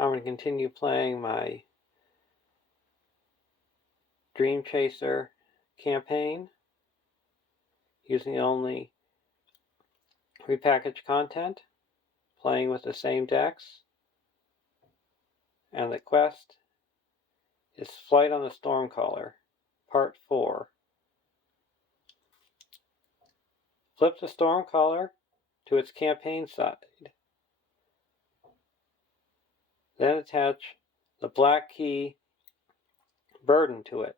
I'm going to continue playing my Dreamchaser campaign using only repackaged content, playing with the same decks, and the quest is Flight on the Stormcaller, Part 4. Flip the Stormcaller to its campaign side. Then attach the black key burden to it.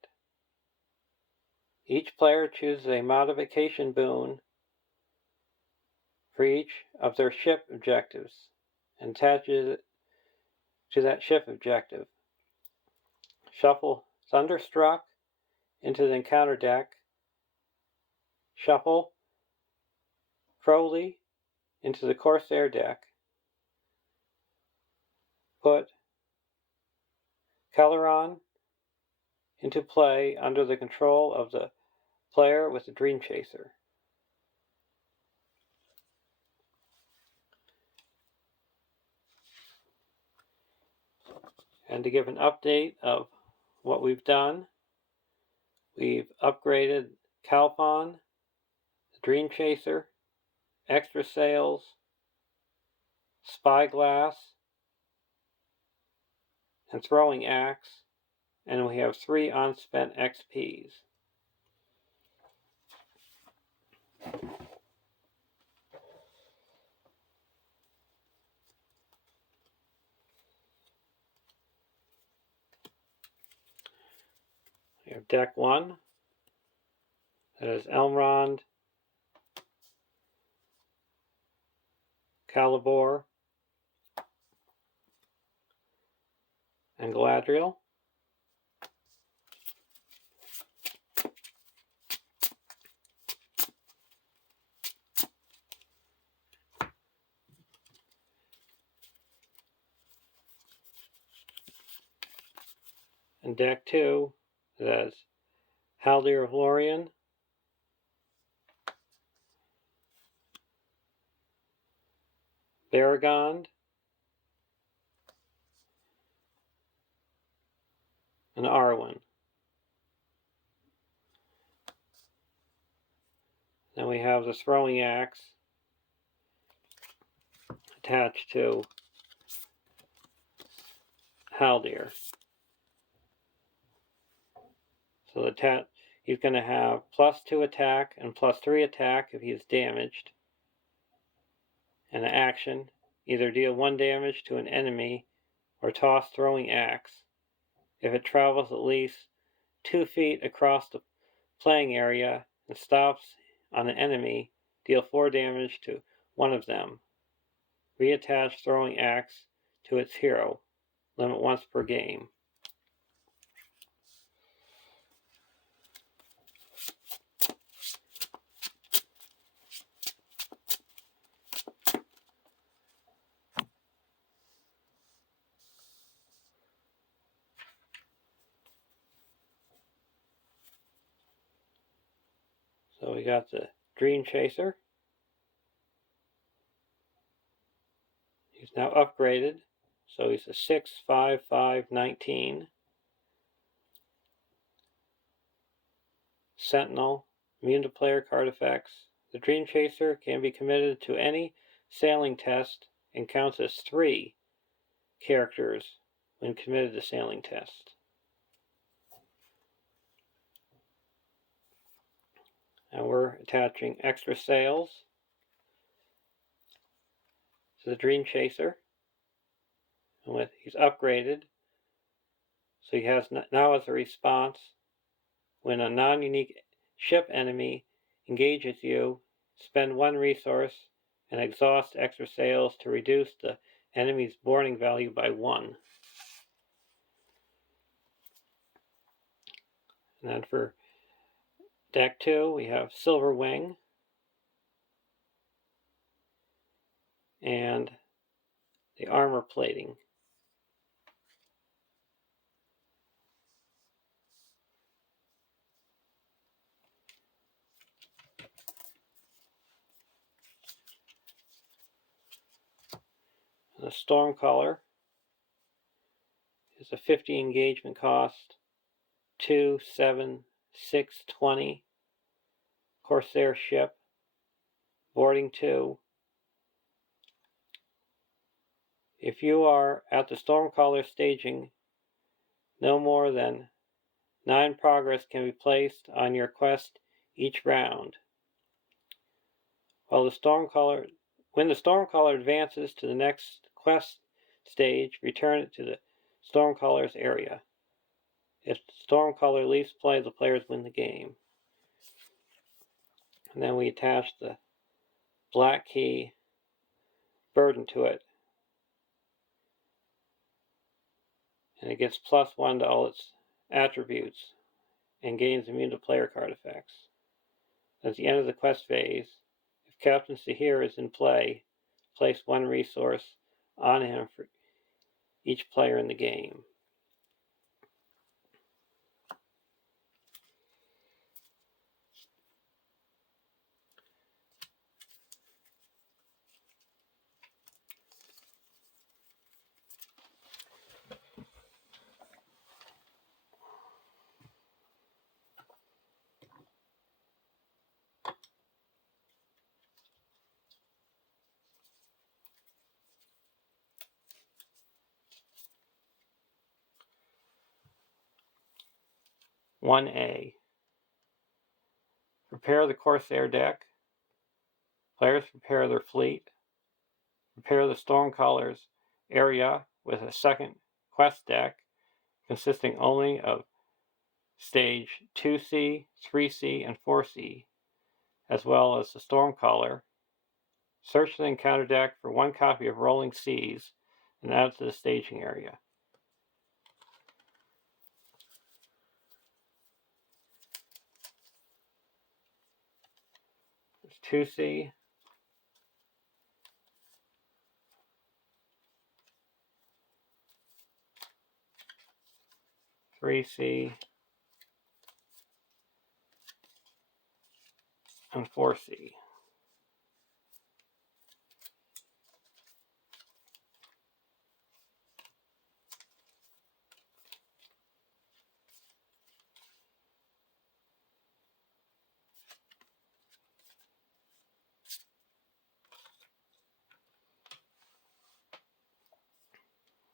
Each player chooses a modification boon for each of their ship objectives and attaches it to that ship objective. Shuffle Thunderstruck into the encounter deck. Shuffle Crowley into the Corsair deck. Put Celeron into play under the control of the player with the Dreamchaser. And to give an update of what we've done, we've upgraded Calpon, the Dreamchaser, Extra Sails, Spyglass, and Throwing Axe, and we have 3 unspent XPs. We have deck 1, that is Elrond, Calibor, and Galadriel. And deck 2, that is Haldir of Lorien, Baragond, and Arwen. Then we have the Throwing Axe attached to Haldir. So he's going to have +2 attack and +3 attack if he is damaged. And an action, either deal 1 damage to an enemy or toss Throwing Axe. If it travels at least 2 feet across the playing area and stops on an enemy, deal 4 damage to one of them. Reattach Throwing Axe to its hero. Limit once per game. So we got the Dreamchaser. He's now upgraded, so he's a 6/5/5/19. Sentinel, immune to player card effects. The Dreamchaser can be committed to any sailing test and counts as 3 characters when committed to sailing test. And we're attaching Extra Sails to the Dreamchaser. And he's upgraded, so he has now as a response, when a non-unique ship enemy engages you, spend 1 resource and exhaust Extra Sails to reduce the enemy's boarding value by 1. And then for deck 2, we have Silver Wing and the armor plating. And the Stormcaller is a 50 engagement cost, 2, 7, 6, 20. Corsair ship, boarding 2. If you are at the Stormcaller staging, no more than 9 progress can be placed on your quest each round. When the Stormcaller advances to the next quest stage, return it to the Stormcaller's area. If the Stormcaller leaves play, the players win the game. And then we attach the black key burden to it. And it gets +1 to all its attributes and gains immune to player card effects. At the end of the quest phase, if Captain Sahir is in play, place 1 resource on him for each player in the game. (1A) Prepare the Corsair deck. Players prepare their fleet. Prepare the Stormcaller's area with a second quest deck consisting only of stage 2C, 3C, and 4C, as well as the Stormcaller. Search the encounter deck for 1 copy of Rolling Seas and add it to the staging area. There's 2C, 3C, and 4C.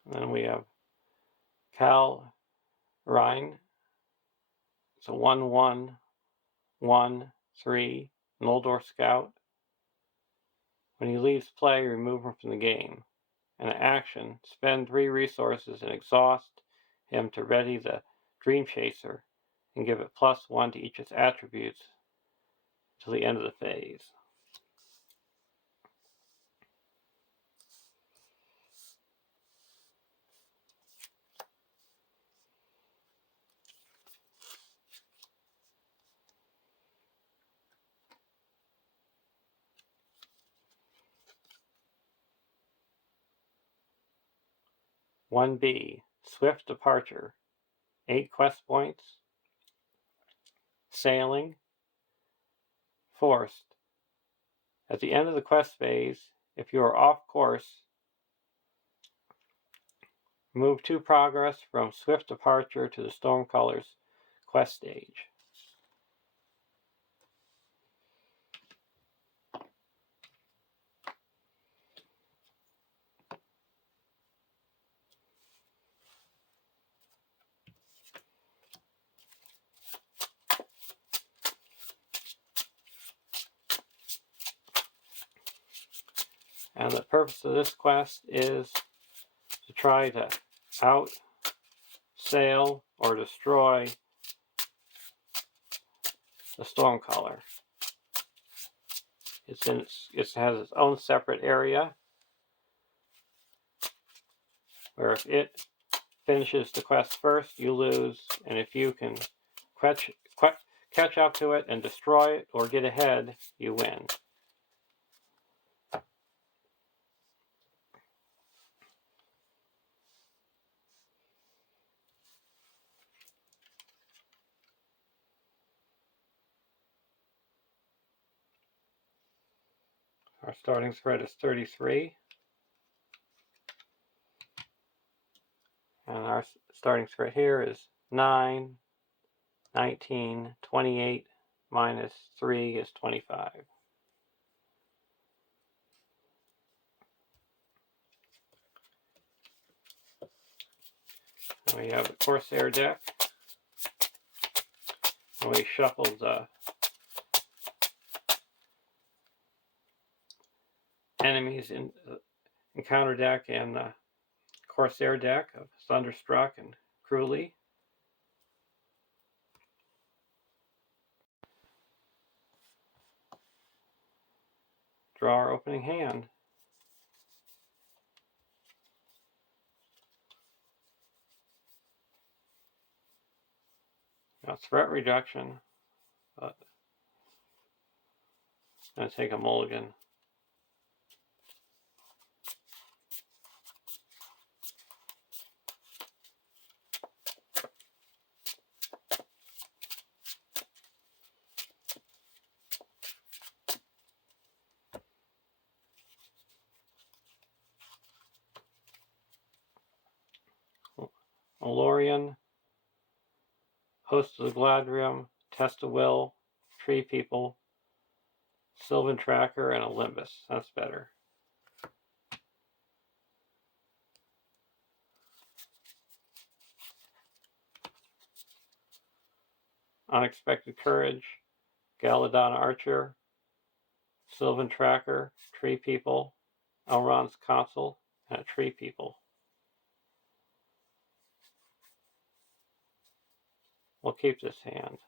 And then we have Cal Rhine. It's a 1/1, 1/3 Noldor Scout. When he leaves play, remove him from the game. An action, spend 3 resources and exhaust him to ready the Dreamchaser and give it +1 to each of its attributes till the end of the phase. (1B) Swift Departure, 8 quest points. Sailing. Forced. At the end of the quest phase, if you are off course, move 2 progress from Swift Departure to the Stormcaller's quest stage. And the purpose of this quest is to try to outsail or destroy the Stormcaller. It has its own separate area where if it finishes the quest first, you lose, and if you can catch up to it and destroy it or get ahead, you win. Our starting threat is 33. And our starting spread here is 9, 19, 28 minus 3 is 25. And we have the Corsair deck. And we shuffled the enemies in the encounter deck and the Corsair deck of Thunderstruck and Cruelly. Draw our opening hand. Now threat reduction, but I'm going to take a mulligan. Olorian, Host of the Gladrium, Test of Will, Tree People, Sylvan Tracker, and Olympus. That's better. Unexpected Courage, Galadon Archer, Sylvan Tracker, Tree People, Elrond's Consul, and a Tree People. We'll keep this hand.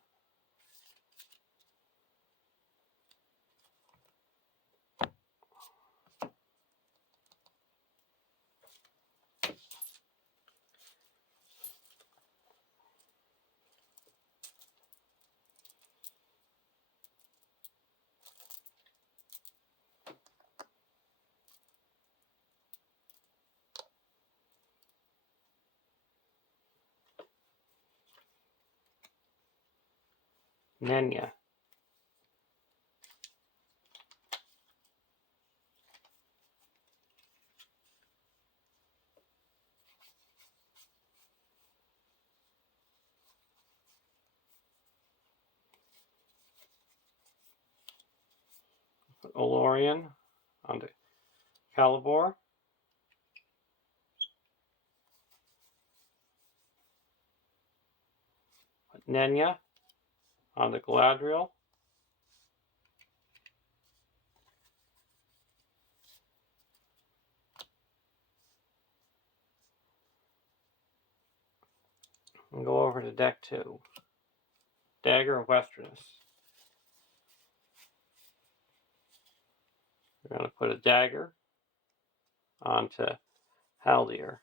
Nenya. Olorian onto Calibor. Nenya on the Galadriel. And go over to deck 2. Dagger of Westerness. We're going to put a dagger onto Haldir.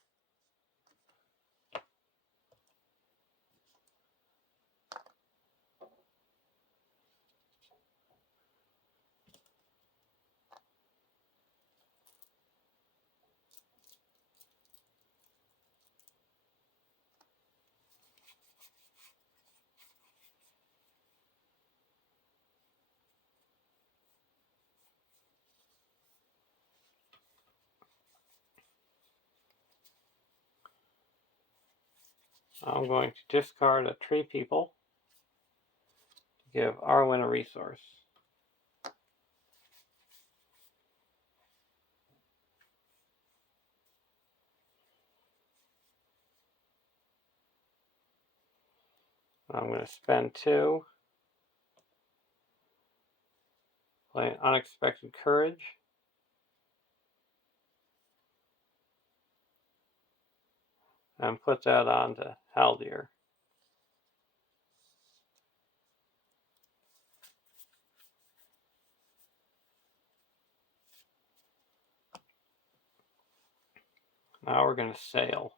I'm going to discard a Tree People to give Arwen a resource. I'm going to spend 2. Play an Unexpected Courage. And put that onto Haldir. Now we're going to sail.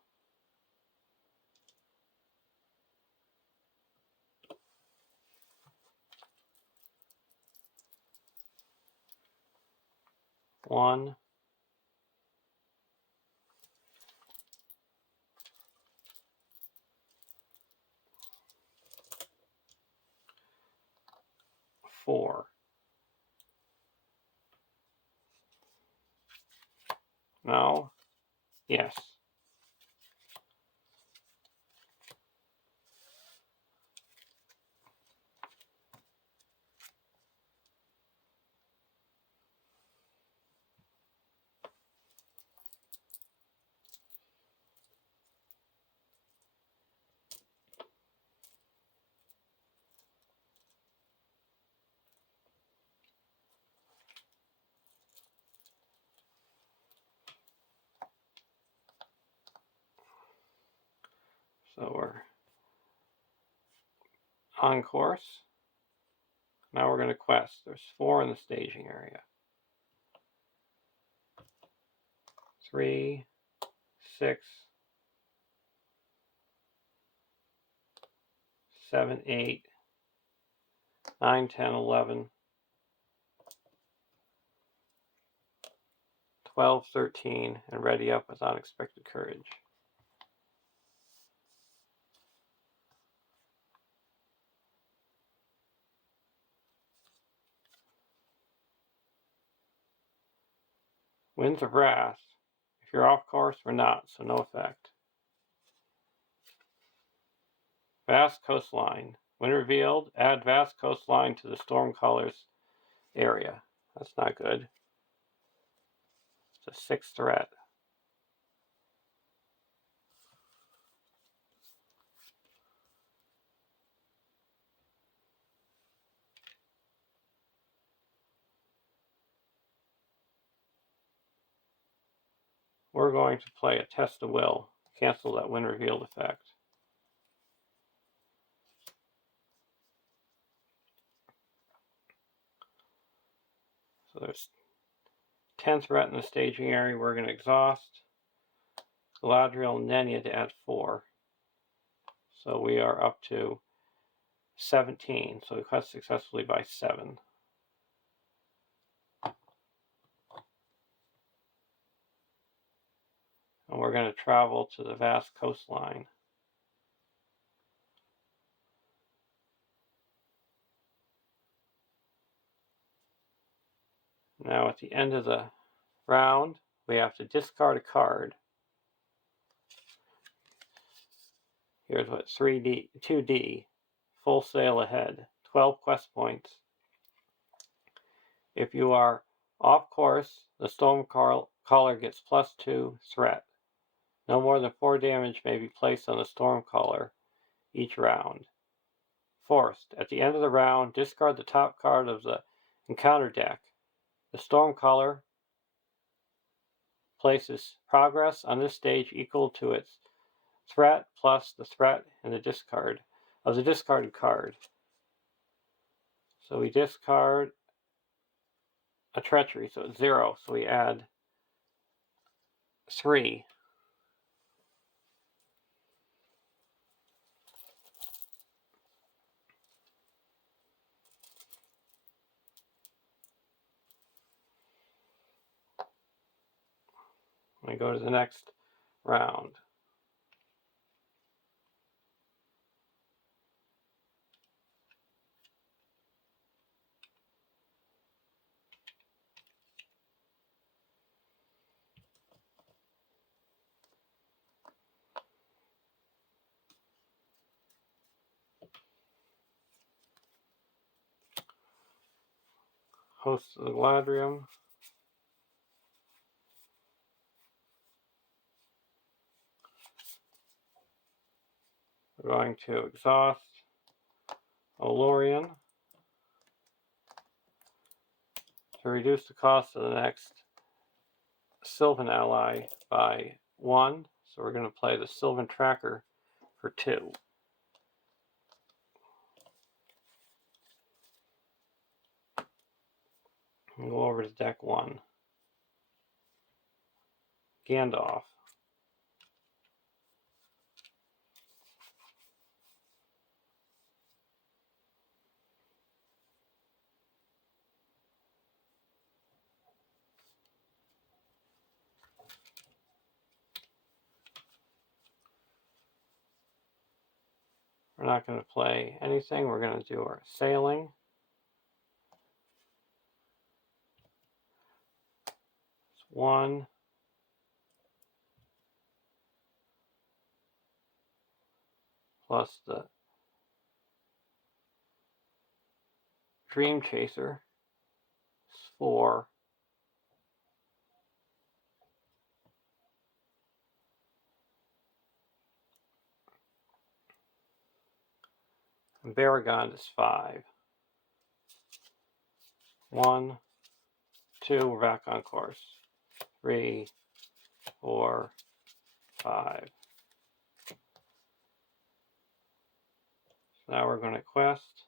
One, 4. No. Yes. on course. Now we're going to quest. There's 4 in the staging area. 3, 6, 7, 8, 9, 10, 11, 12, 13, and ready up with unexpected courage. Winds of Wrath. If you're off course, we're not, so no effect. Vast Coastline. When revealed, add Vast Coastline to the Stormcaller's area. That's not good. It's a 6th threat. We're going to play a Test of Will. Cancel that when revealed effect. So there's 10 threat in the staging area. We're going to exhaust Galadriel and Nenya to add 4. So we are up to 17. So we quest successfully by 7. And we're going to travel to the Vast Coastline. Now at the end of the round, we have to discard a card. Here's what 2D, full sail ahead, 12 quest points. If you are off course, the Stormcaller gets +2 threat. No more than 4 damage may be placed on the Stormcaller each round. Forced. At the end of the round, discard the top card of the encounter deck. The Stormcaller places progress on this stage equal to its threat plus the threat and the discard of the discarded card. So we discard a treachery, so it's 0. So we add 3. We go to the next round. Host of the Galadriel. We're going to exhaust Olorian to reduce the cost of the next Sylvan ally by 1. So we're going to play the Sylvan Tracker for 2. And go over to deck 1. Gandalf. We're not going to play anything. We're going to do our sailing. It's 1. Plus the Dreamchaser. It's 4. And Baragon is 5. 1, 2, we're back on course. 3, 4, 5. Now we're going to quest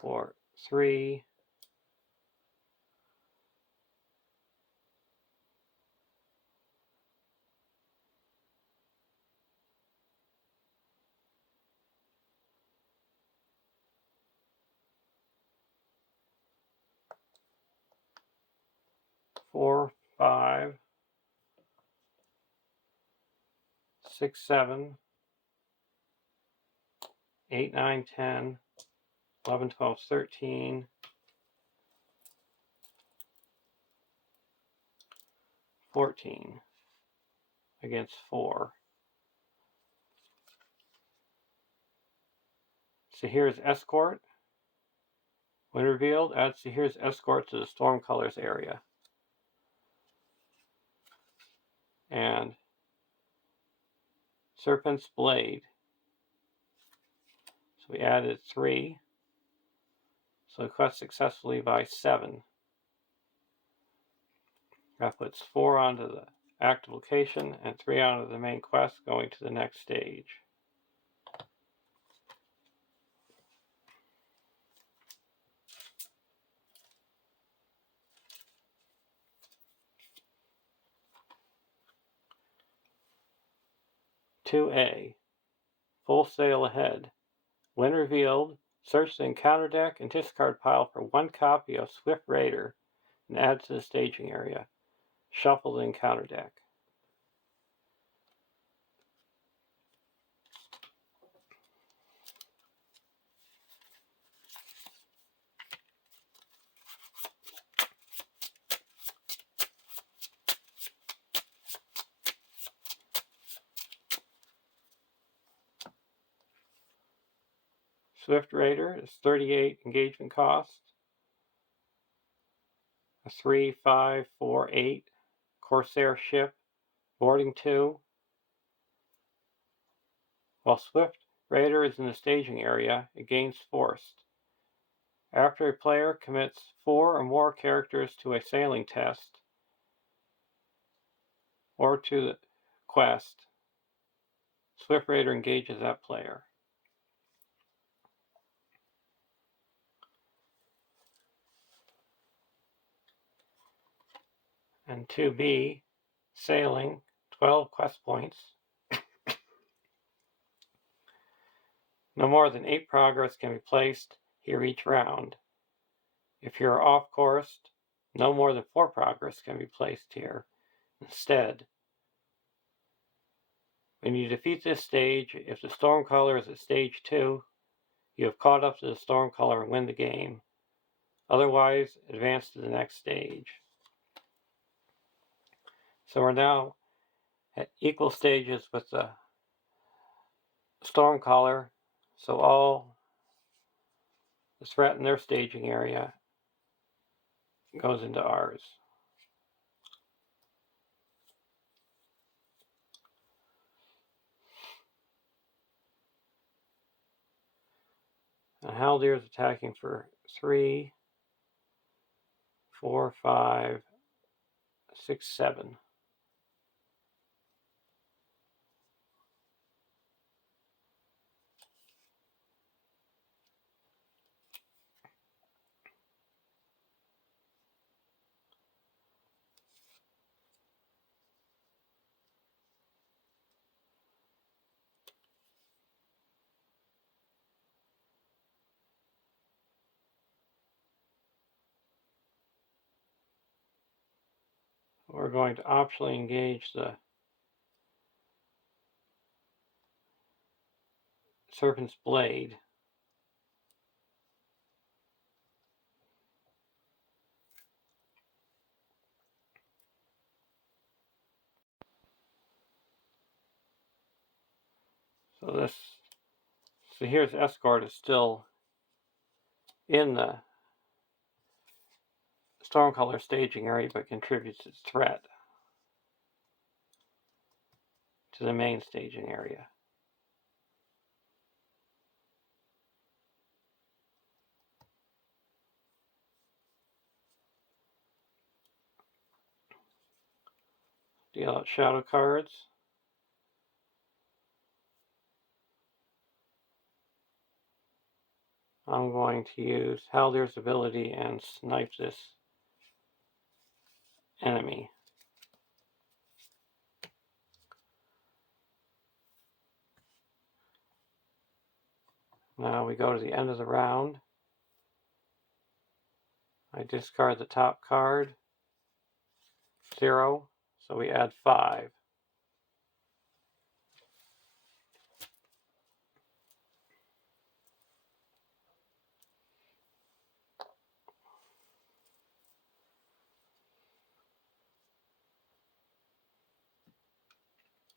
for 3. Four, 5, 6, 7, 8, 9, 10, 11, 12, 13, 14 against 4. So here's Escort. When revealed, add Sahir's Escort to the Stormcaller's area. And Serpent's Blade. So we added 3. So quest successfully by 7. That puts 4 onto the active location and 3 onto the main quest, going to the next stage. (2A) Full Sail Ahead. When revealed, search the encounter deck and discard pile for 1 copy of Swift Raider and add to the staging area. Shuffle the encounter deck. Swift Raider is 38 engagement cost. A 3, 5, 4, 8 Corsair ship, boarding 2. While Swift Raider is in the staging area, it gains force. After a player commits 4 or more characters to a sailing test or to the quest, Swift Raider engages that player. And 2B, Sailing, 12 quest points. No more than 8 progress can be placed here each round. If you're off course, no more than 4 progress can be placed here. Instead, when you defeat this stage, if the Stormcaller is at stage 2, you have caught up to the Stormcaller and win the game. Otherwise, advance to the next stage. So we're now at equal stages with the Stormcaller, so all the threat in their staging area goes into ours. And Haldir is attacking for 3, 4, 5, 6, 7. We're going to optionally engage the Serpent's Blade. So here's Escort is still in the Stormcaller staging area, but contributes its threat to the main staging area. Deal out shadow cards. I'm going to use Haldir's ability and snipe this enemy. Now we go to the end of the round. I discard the top card, 0, so we add 5.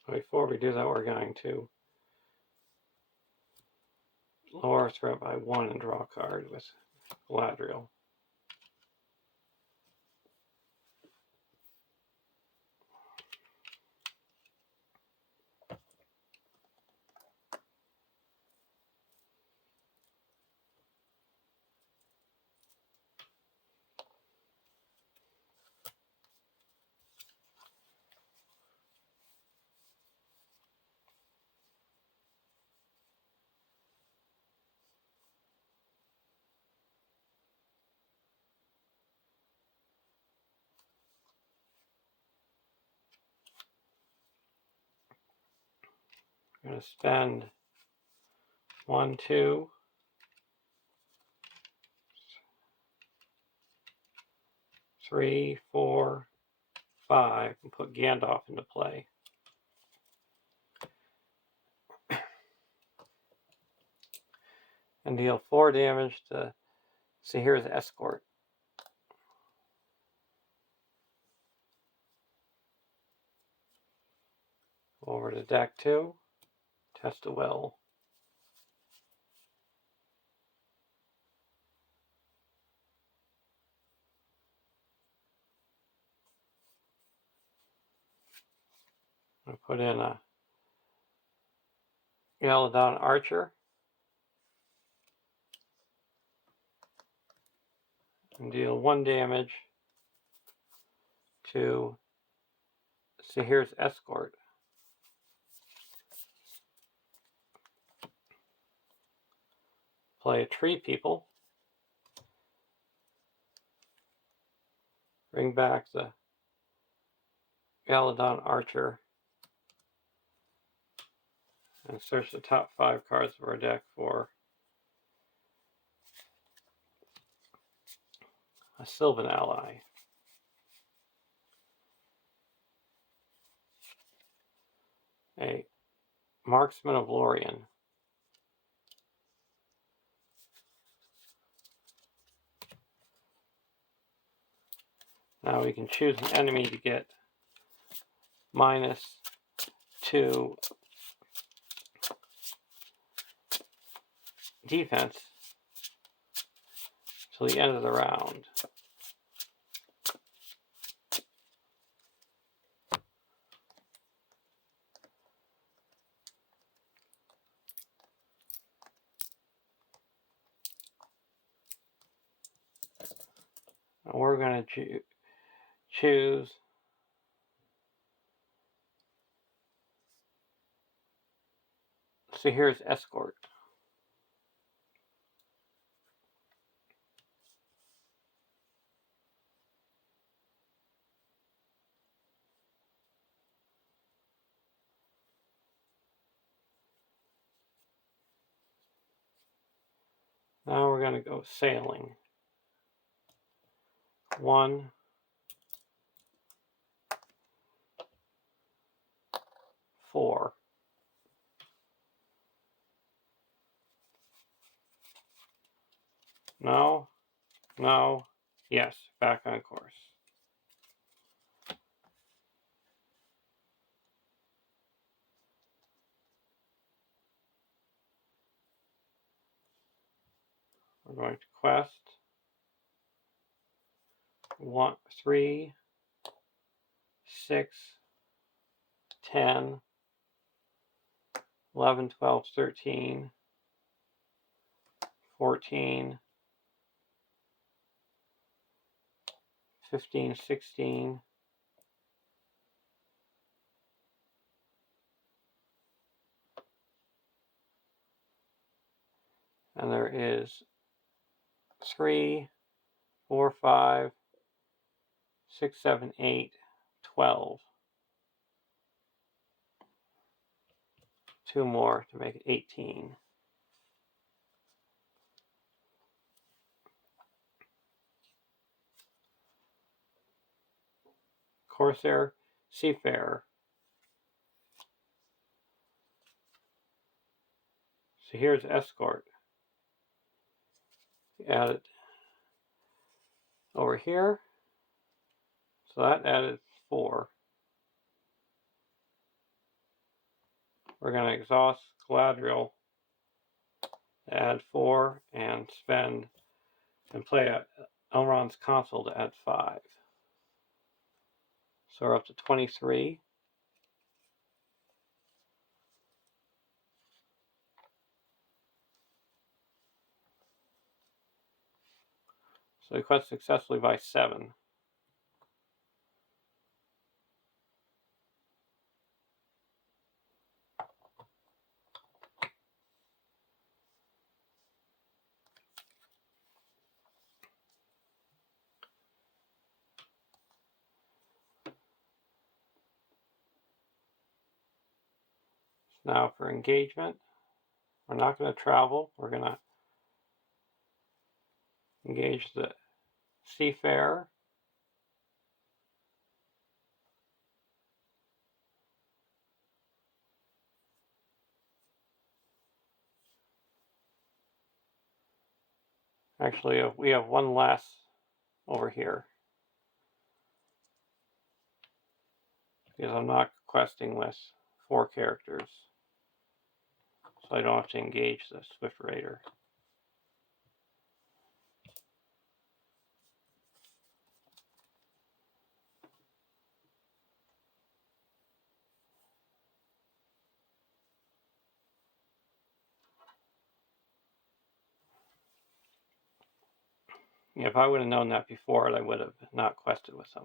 Before we do that, we're going to lower our threat by 1 and draw a card with Galadriel. I'm going to spend 1, 2, 3, 4, 5, and put Gandalf into play. And deal 4 damage to Sahir's escort. Over to deck 2, test a will. I put in a Galadon Archer and deal 1 damage to Sahir's escort. Play a Tree People. Bring back the Galadon Archer and search the top 5 cards of our deck for a Sylvan ally. A Marksman of Lorien. Now we can choose an enemy to get -2 defense till the end of the round. And we're going to choose Sahir's escort. Now we're going to go sailing. 1, 4. No, no, yes, back on course. We're going to quest 1, 3, 6, 10, 11, 12, 13, 14, 15, 16, and there is 3, 4, 5, 6, 7, 8, 12. 2 more to make it 18. Corsair, Seafarer. So here's Escort. Add it over here. So that added 4. We're going to exhaust Galadriel, add 4, and spend and play Elrond's Console to add 5. So we're up to 23. So we quest successfully by 7. Now for engagement, we're not going to travel. We're going to engage the Seafarer. Actually, we have one less over here, because I'm not questing with 4 characters, so I don't have to engage the Swift Raider. If I would have known that before, I would have not quested with them.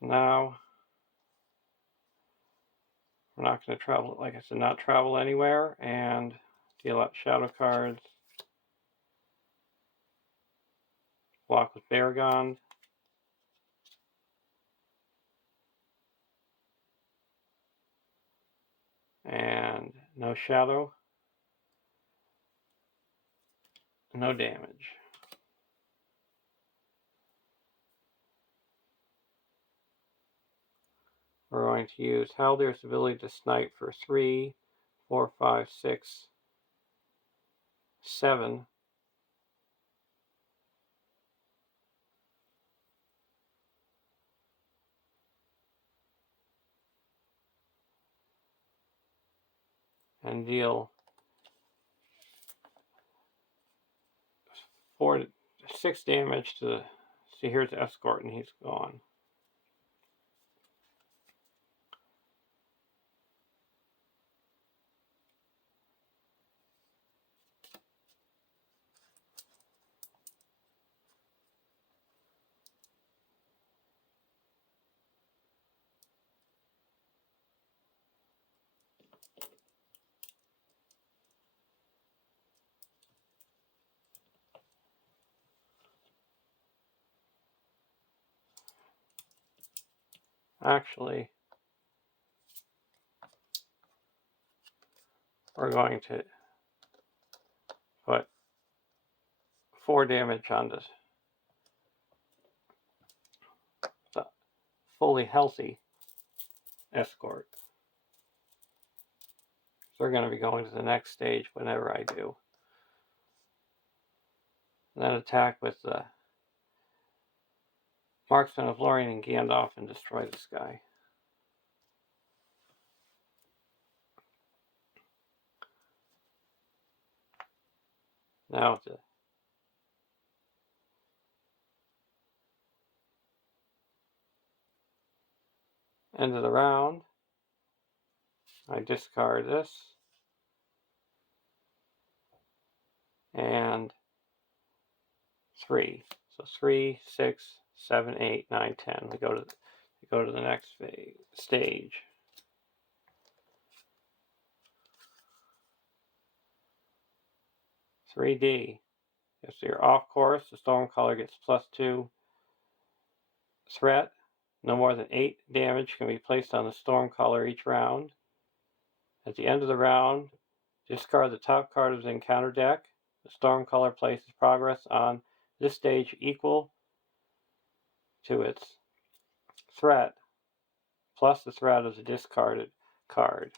So now, we're not going to travel, like I said, not travel anywhere, and deal out shadow cards. Block with Baragon. And no shadow. No damage. We're going to use Haldir's ability to snipe for 3, 4, 5, 6, 7. And deal 6 damage to the. See, here's Escort, and he's gone. Actually, we're going to put 4 damage on this fully healthy Escort. So we're going to be going to the next stage whenever I do. And then attack with the Marksman of Lorien and Gandalf and destroy this guy. Now at the end of the round, I discard this and 3. So 3, 6, 7, 8, 9, 10. We go to the next stage. 3D. If you're off course, the Stormcaller gets +2 threat. No more than 8 damage can be placed on the Stormcaller each round. At the end of the round, discard the top card of the encounter deck. The Stormcaller places progress on this stage equal to its threat, plus the threat of the discarded card.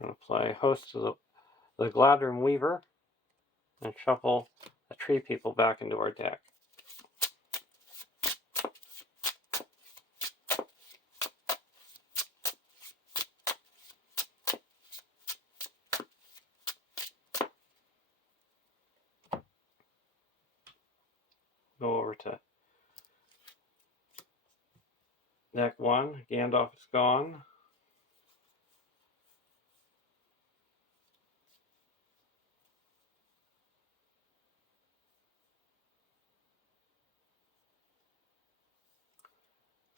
I'm going to play Host of the Gladron Weaver and shuffle the Tree People back into our deck. Go over to deck 1. Gandalf is gone.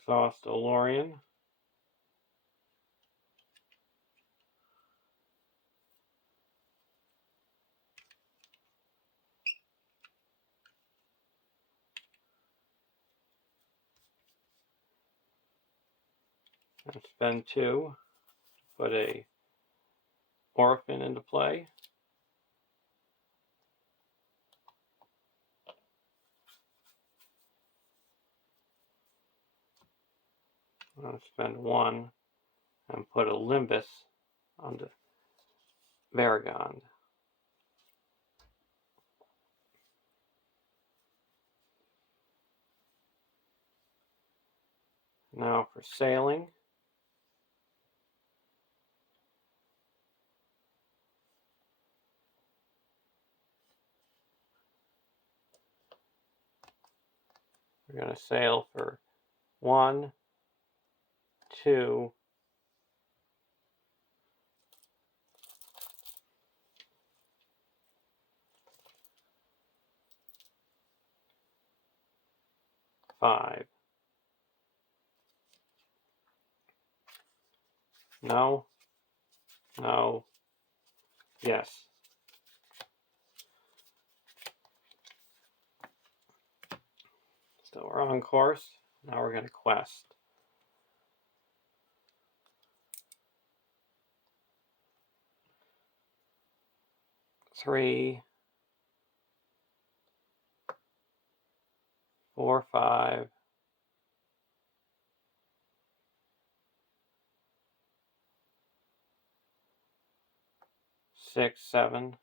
Exhaust Olorian. And spend 2. Put a Orphan into play. I'm going to spend 1 and put a Limbus onto Varagond. Now for sailing. We're going to sail for 1, 2, 5. No. No. Yes. So we're on course. Now we're going to quest. 3, 4, 5, 6, 7,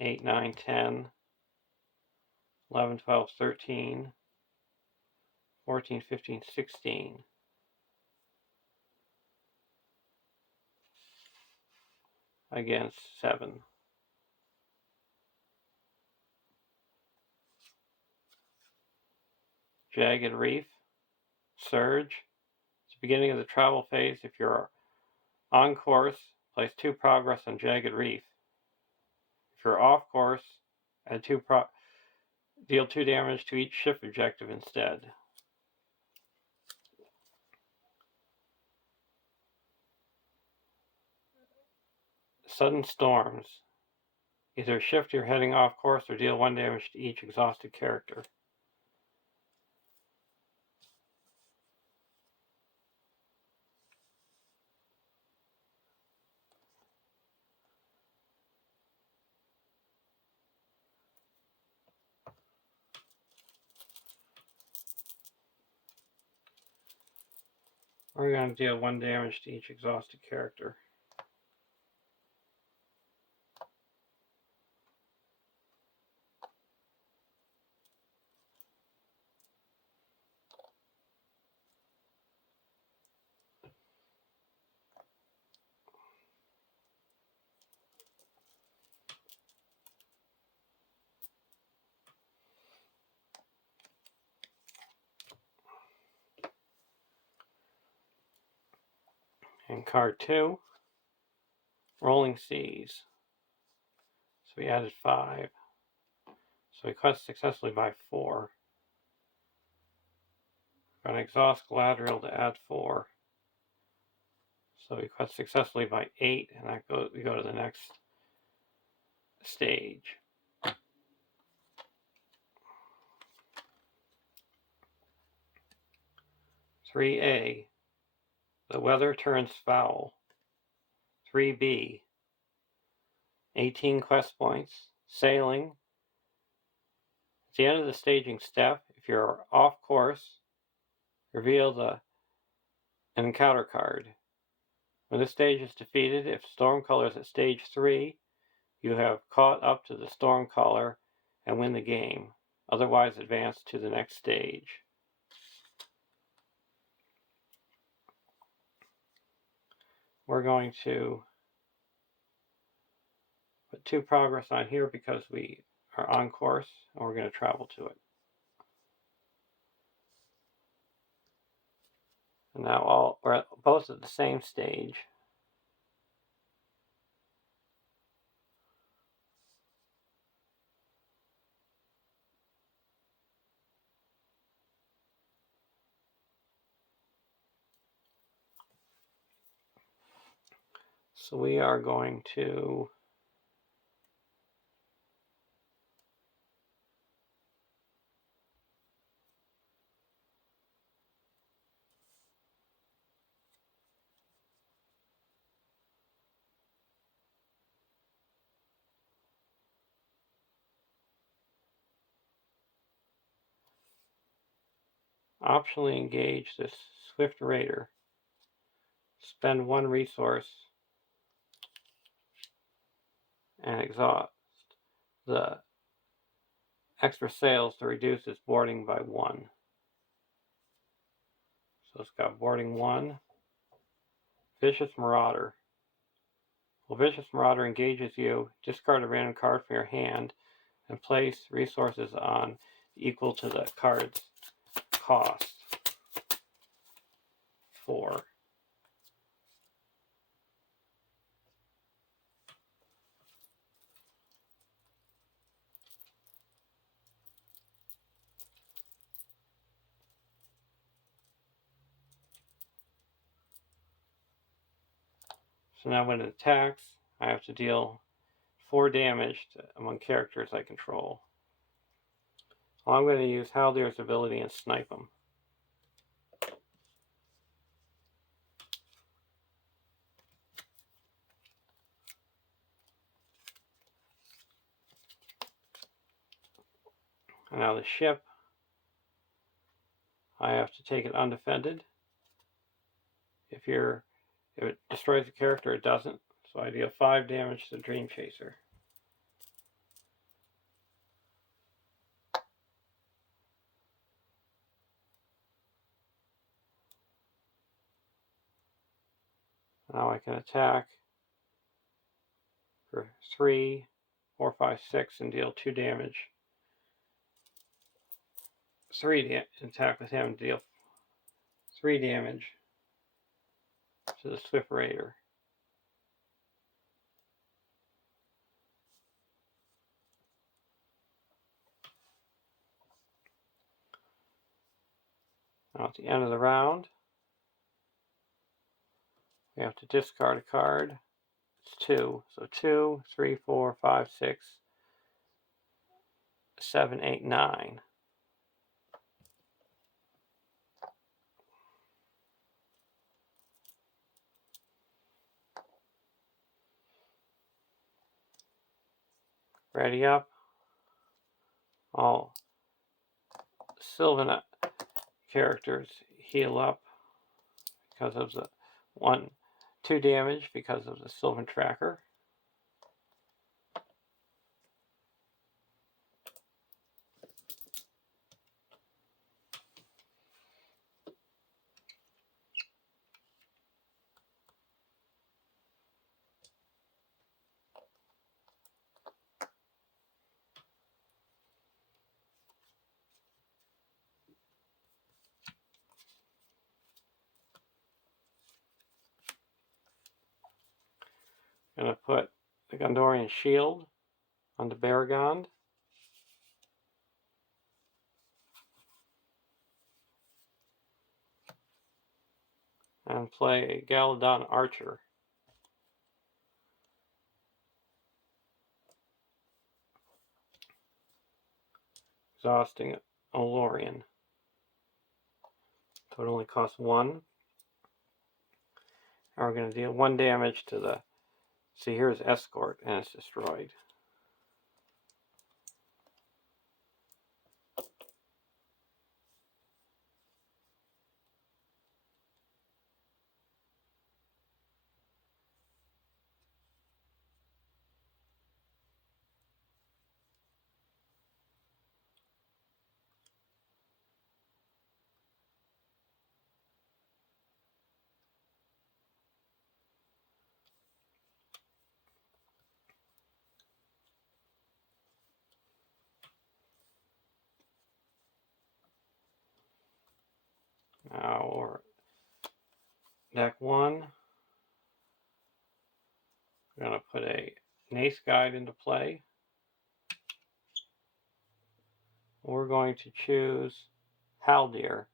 8, 9, 10, 11, 12, 13, 14, 15, 16. Against 7. Jagged Reef. Surge. It's the beginning of the travel phase. If you're on course, place 2 progress on Jagged Reef. If you're off course, add deal 2 damage to each ship objective instead. Sudden Storms. Either shift you're heading off course or deal 1 damage to each exhausted character. We're going to deal 1 damage to each exhausted character. And card 2, Rolling Seas. So we added 5. So we cut successfully by 4. We're going to exhaust Galadriel to add 4. So we cut successfully by 8, and we go to the next stage. 3A, the weather turns foul. 3B, 18 quest points. Sailing. At the end of the staging step, if you're off course, reveal an encounter card. When this stage is defeated, if Stormcaller is at stage 3, you have caught up to the Stormcaller and win the game. Otherwise, advance to the next stage. We're going to put 2 progress on here because we are on course, and we're going to travel to it. And now we're both at the same stage. So we are going to optionally engage this Swift Raider. Spend 1 resource and exhaust the extra sails to reduce its boarding by 1. So it's got boarding 1. Vicious Marauder. Well, Vicious Marauder engages you, discard a random card from your hand, and place resources on equal to the card's cost. 4. So now when it attacks, I have to deal 4 damage among characters I control. Well, I'm going to use Haldir's ability and snipe him. And now the ship, I have to take it undefended. If it destroys the character, it doesn't. So I deal 5 damage to Dreamchaser. Now I can attack for 3, 4, 5, 6 and deal 2 damage. Attack with him and deal 3 damage to the Swift Raider. Now at the end of the round, we have to discard a card. It's 2. So 2, 3, 4, 5, 6, 7, 8, 9. Ready up. All Sylvan characters heal up because of the 2 damage because of the Sylvan Tracker. I'm going to put the Gondorian Shield on the Baragond. And play a Galadon Archer. Exhausting Olorian. So it only costs 1. And we're going to deal 1 damage to the... See, here's Escort, and it's destroyed. Now, or deck 1. We're going to put a Nace Guide into play. We're going to choose Haldir.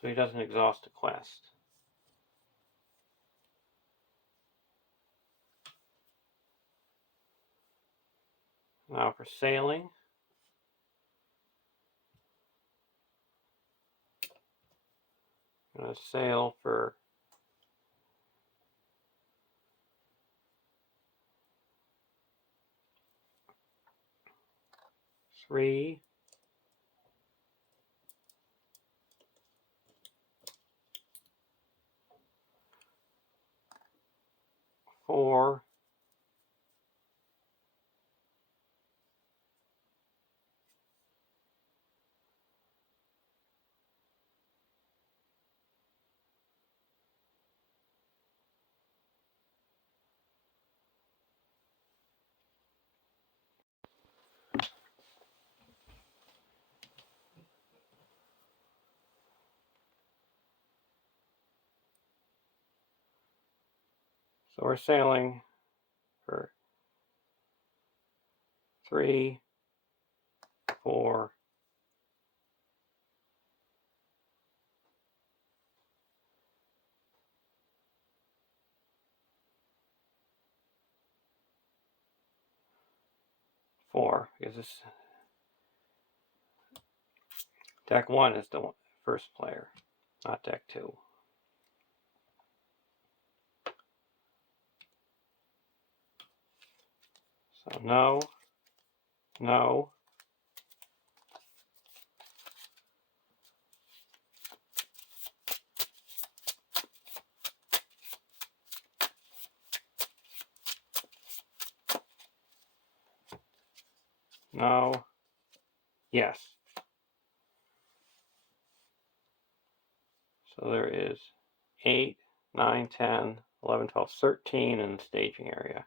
So he doesn't exhaust a quest. Now for sailing. I'm going to sail for 3. 4. So we're sailing for 3, 4, 4. Because this deck 1 is the first player, not deck 2. So no, no, no, yes. So there is 8, 9, 10, 11, 12, 13 in the staging area.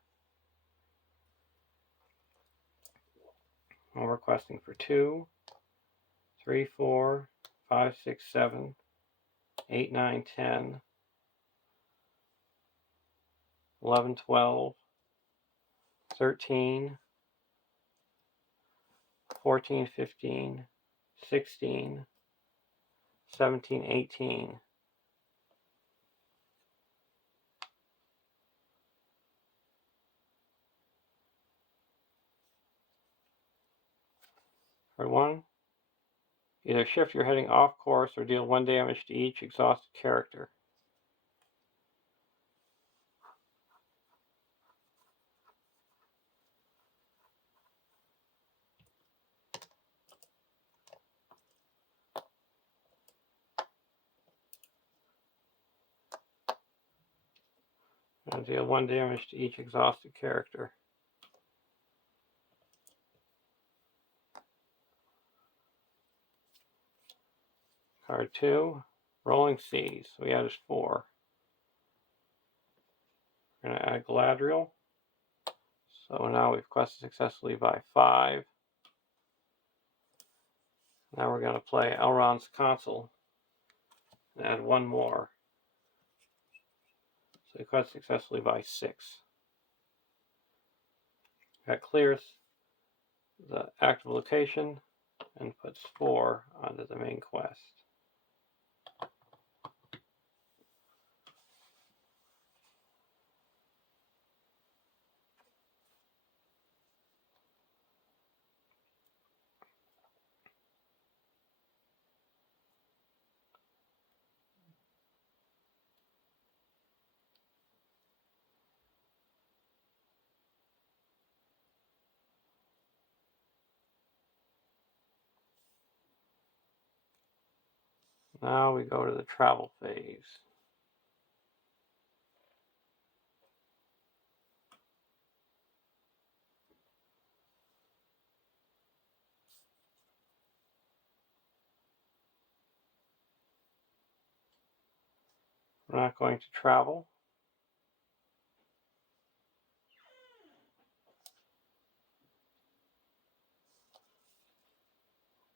I'm requesting for 2, 3, 4, 5, 6, 7, 8, 9, 10, 11, 12, 13, 14, 15, 16, 17, 18. For 1, either shift your heading off course or deal 1 damage to each exhausted character. deal 1 damage to each exhausted character. Card 2, Rolling Seas. We added 4. We're going to add Galadriel. So now we've quested successfully by 5. Now we're going to play Elrond's Consul and add 1 more. So we quest successfully by 6. That clears the active location and puts 4 onto the main quest. Now we go to the travel phase. We're not going to travel.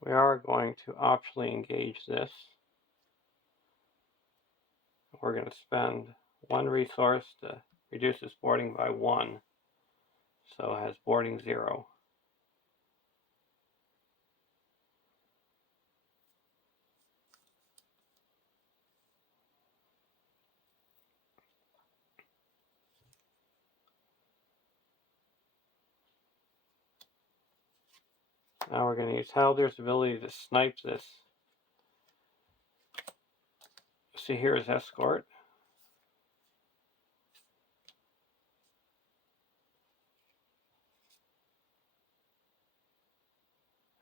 We are going to optionally engage this. We're going to spend 1 resource to reduce its boarding by 1. So it has boarding 0. Now we're going to use Haldir's ability to snipe this. See here is Escort.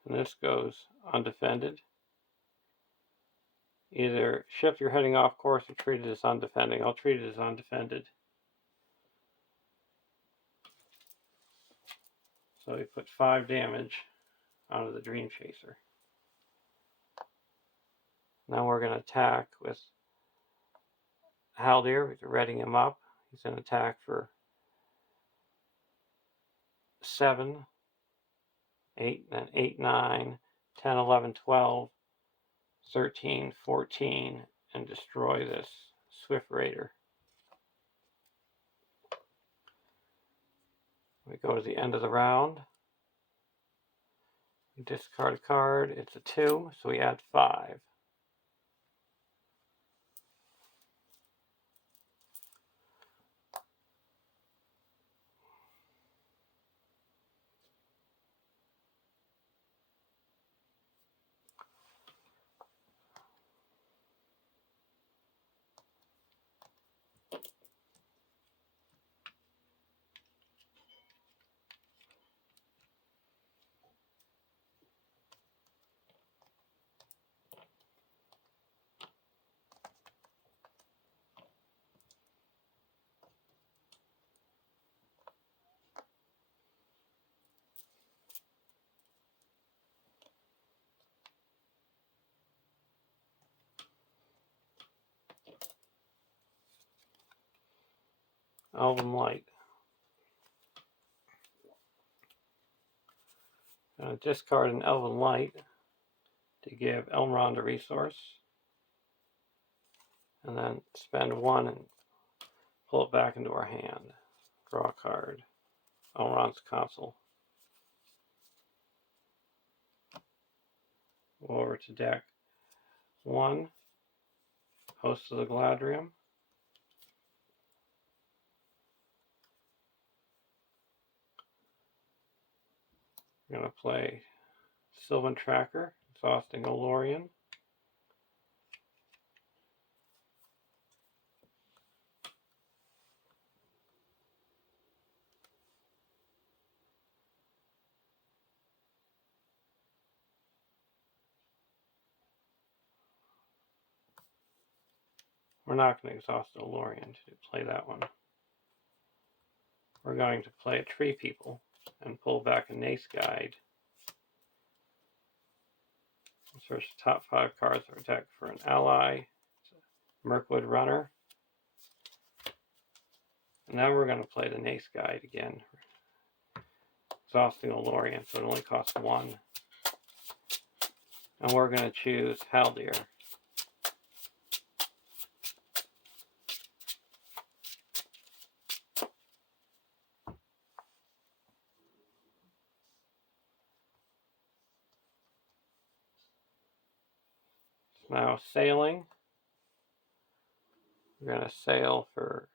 And this goes undefended. Either ship you're heading off course or treat it as undefending. I'll treat it as undefended. So we put 5 damage onto the Dreamchaser. Now we're going to attack with Haldir. We're readying him up. He's going to attack for 7, 8, then 8, 9, 10, 11, 12, 13, 14, and destroy this Swift Raider. We go to the end of the round. We discard a card. It's a 2, so we add 5. Elven Light. I'm going to discard an Elven Light to give Elrond a resource. And then spend 1 and pull it back into our hand. Draw a card. Elrond's Consul. Go over to deck 1. Host of the Galadriel. We're going to play Sylvan Tracker, Exhausting Olorian. We're not going to exhaust Olorian to play that one. we're going to play a Tree People and pull back a Nace Guide. Search the top 5 cards of our deck for an ally. Mirkwood Runner. And now we're going to play the Nace Guide again. Exhausting Olorian, so it only costs 1. And we're going to choose Haldir. Now sailing. We're going to sail for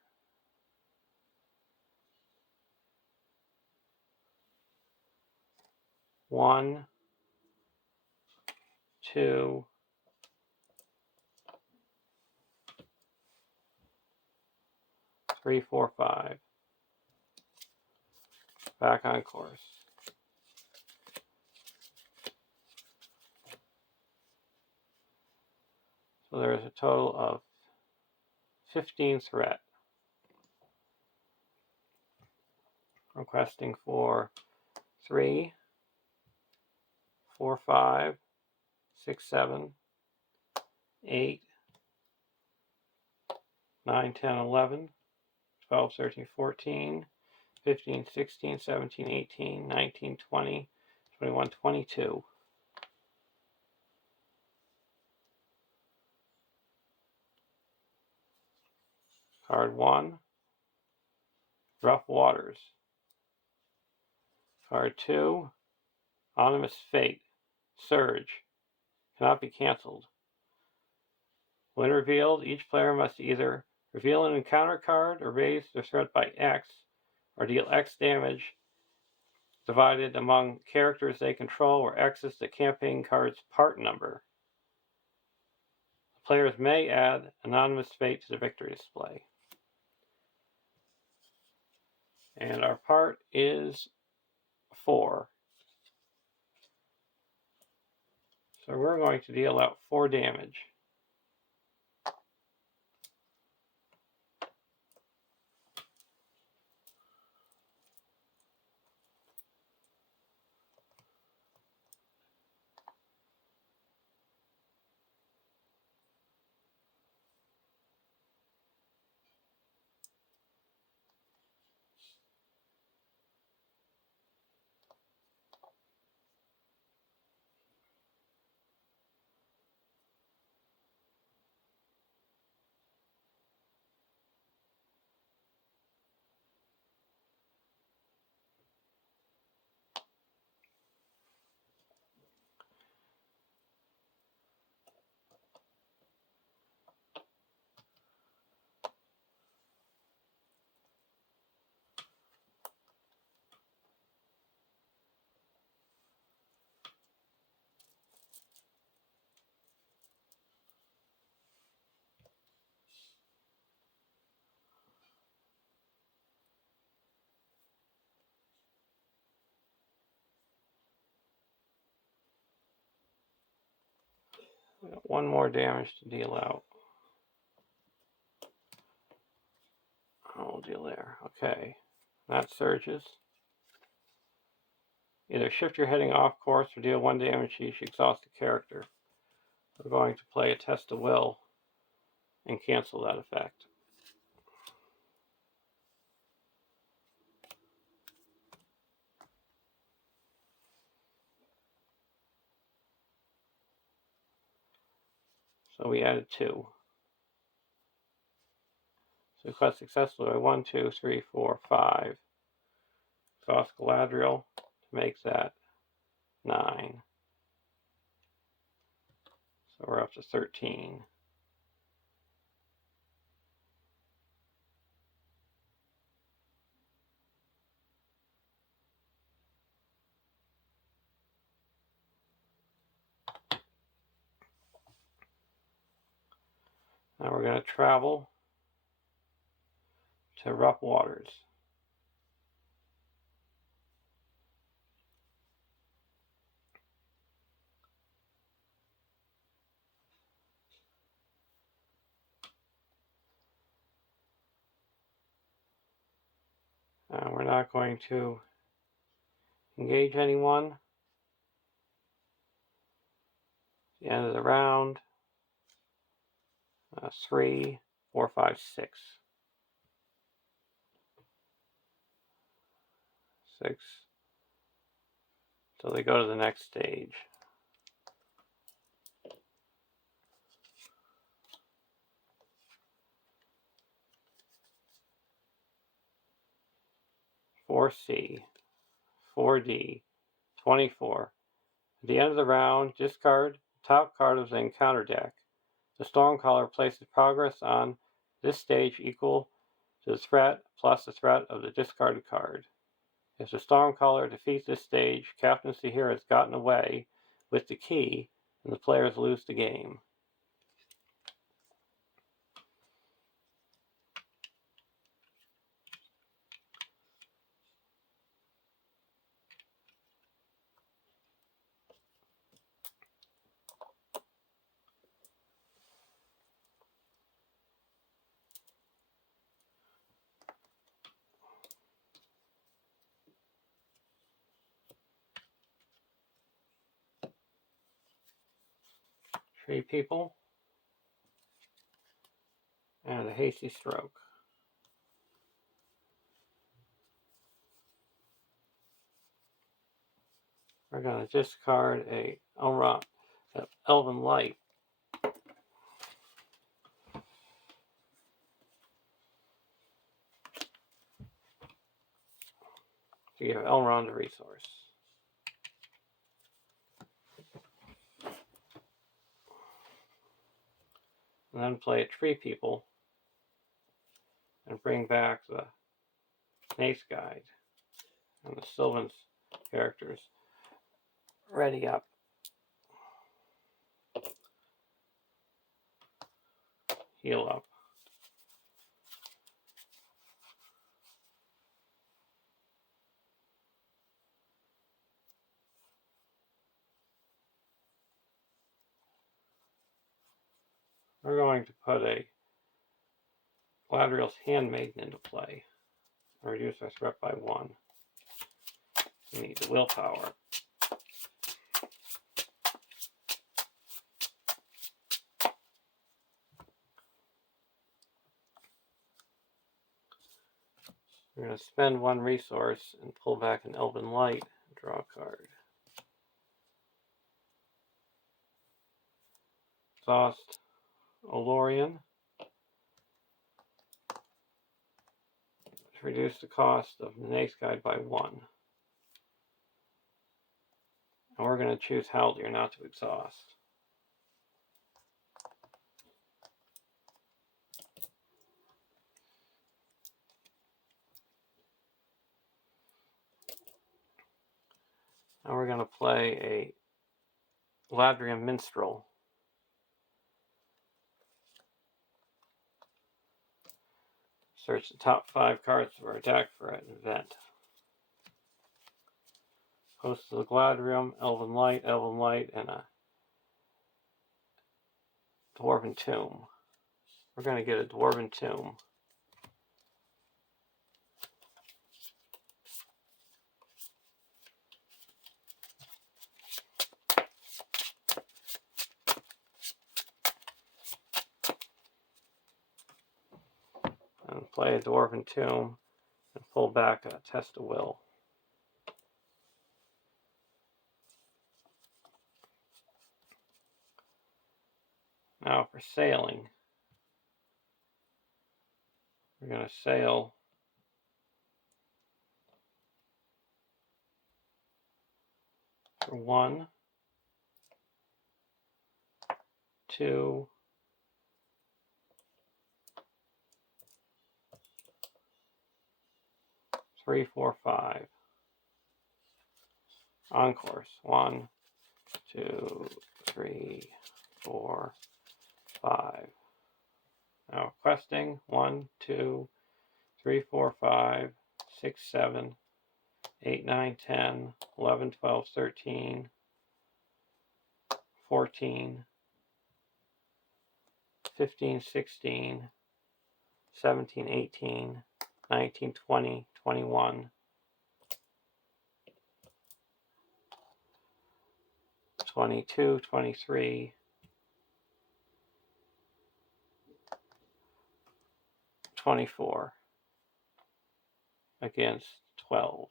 1, 2, 3, 4, 5. Back on course. So there's a total of 15 threat. Requesting for 3, 4, 5, 6, 7, 8, 9, 10, 11, 12, 13, 14, 15, 16, 17, 18, 19, 20, 21, 22. Card 1, Rough Waters. Card 2, Ominous Fate, Surge. Cannot be cancelled. When revealed, each player must either reveal an encounter card or raise their threat by X, or deal X damage divided among characters they control, where X is the campaign card's part number. Players may add Anonymous Fate to the victory display. And our part is 4. So we're going to deal out 4 damage. We got 1 more damage to deal out. Oh, we'll deal there. Okay. That surges. Either shift your heading off course or deal 1 damage to each exhausted character. We're going to play a Test of Will and cancel that effect. So we added 2. So we quest successfully by 1, 2, 3, 4, 5. Exhaust Galadriel to make that 9. So we're up to 13. Now we're going to travel to Rough Waters. We're not going to engage anyone. The end of the round. 3, 4, 5, 6. 6. So they go to the next stage. C, 4D, 24. At the end of the round, discard the top card of the encounter deck. The Stormcaller places progress on this stage equal to the threat plus the threat of the discarded card. If the Stormcaller defeats this stage, captaincy here has gotten away with the key, and the players lose the game. Tree People, and a Hasty Stroke. We're going to discard a Elven Light. To give Elrond a resource. And then play a Tree People and bring back the Nace Guide and the Sylvan's characters ready up. Heal up. We're going to put a Galadriel's Handmaiden into play. Reduce our threat by 1. We need the willpower. We're going to spend 1 resource and pull back an Elven Light and draw a card. Exhaust Olorian. To reduce the cost of the Nace Guide by 1. And we're going to choose Haldir not to exhaust. Now we're going to play a Galadriel Minstrel. Search the top 5 cards of our deck for an event. Host of the Galadriel, Elven Light, and a Dwarven Tomb. We're going to get a Dwarven Tomb. And play a Dwarven Tomb and pull back a Test of Will. Now for sailing. We're going to sail for 1, 2, 3, 4, 5. On course. 1, 2, 3, 4, 5. Now questing. 1, 2, 3, 4, 5, 6, 7, 8, 9, 10, 11, 12, 13, 14, 15, 16, 17, 18, 19, 20, 21, 22, 23, 24 against 12.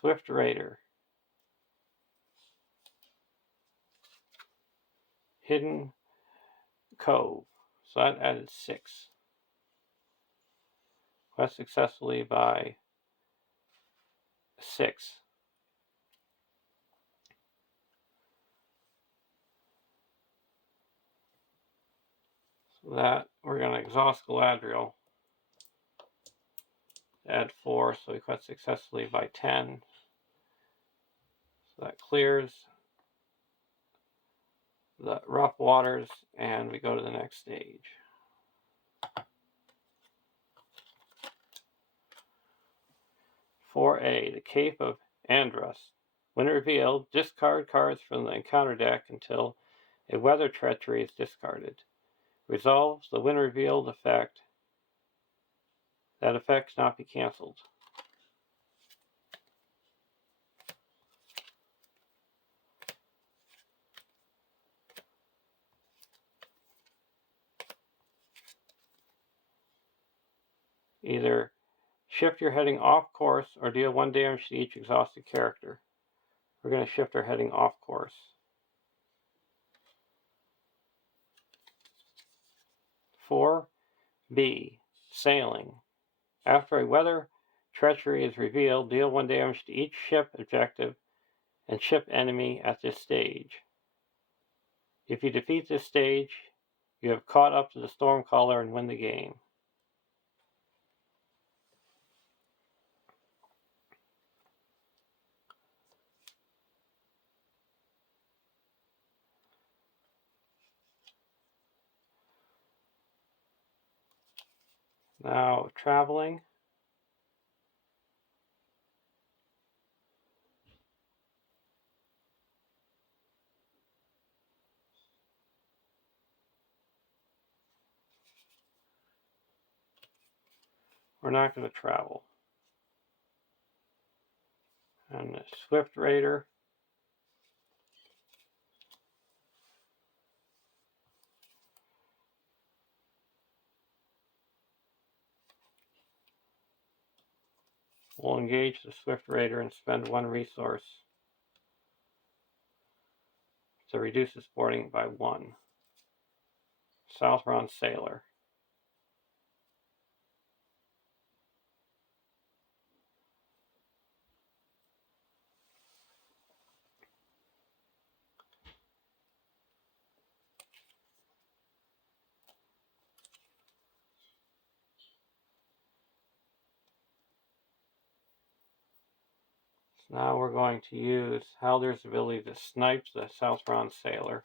Swift Raider. Hidden Cove. So that added 6. Quest successfully by 6. So that we're going to exhaust Galadriel. Add 4, so we quest successfully by 10. So that clears the rough waters, and we go to the next stage. "4A, the Cape of Andros. When revealed, discard cards from the encounter deck until a weather treachery is discarded. Resolves the when revealed effect. That effect cannot be cancelled." Either shift your heading off course or deal 1 damage to each exhausted character. We're going to shift our heading off course. 4B, Sailing. After a weather treachery is revealed, deal 1 damage to each ship objective and ship enemy at this stage. If you defeat this stage, you have caught up to the Stormcaller and win the game. Now, traveling. We're not going to travel. And the Swift Raider. We'll engage the Swift Raider and spend 1 resource to reduce its boarding by 1. Southron Sailor. So now we're going to use Haldir's ability to snipe the Southron Sailor.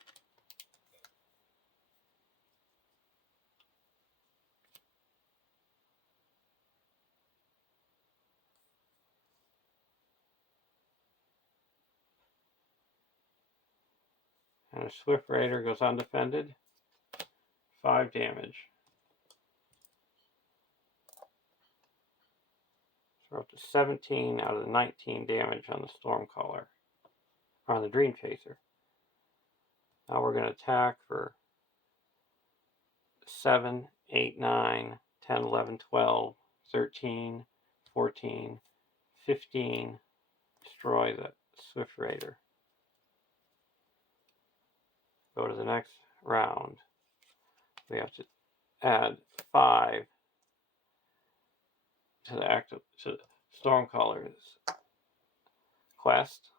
And a Swift Raider goes undefended. 5 damage. So we're up to 17 out of the 19 damage on the Stormcaller, or on the Dreamchaser. Now we're going to attack for 7, 8, 9, 10, 11, 12, 13, 14, 15. Destroy the Swift Raider. Go to the next round. We have to add 5 to the active to Stormcaller's quest.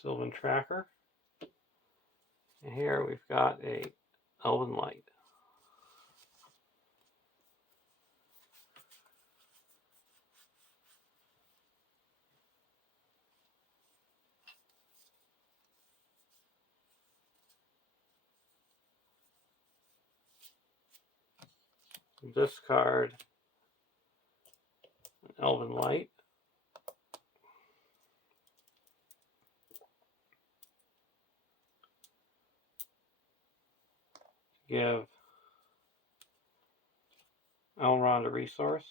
Sylvan Tracker. And here we've got a Elven Light. discard an Elven Light. Give Elrond a resource.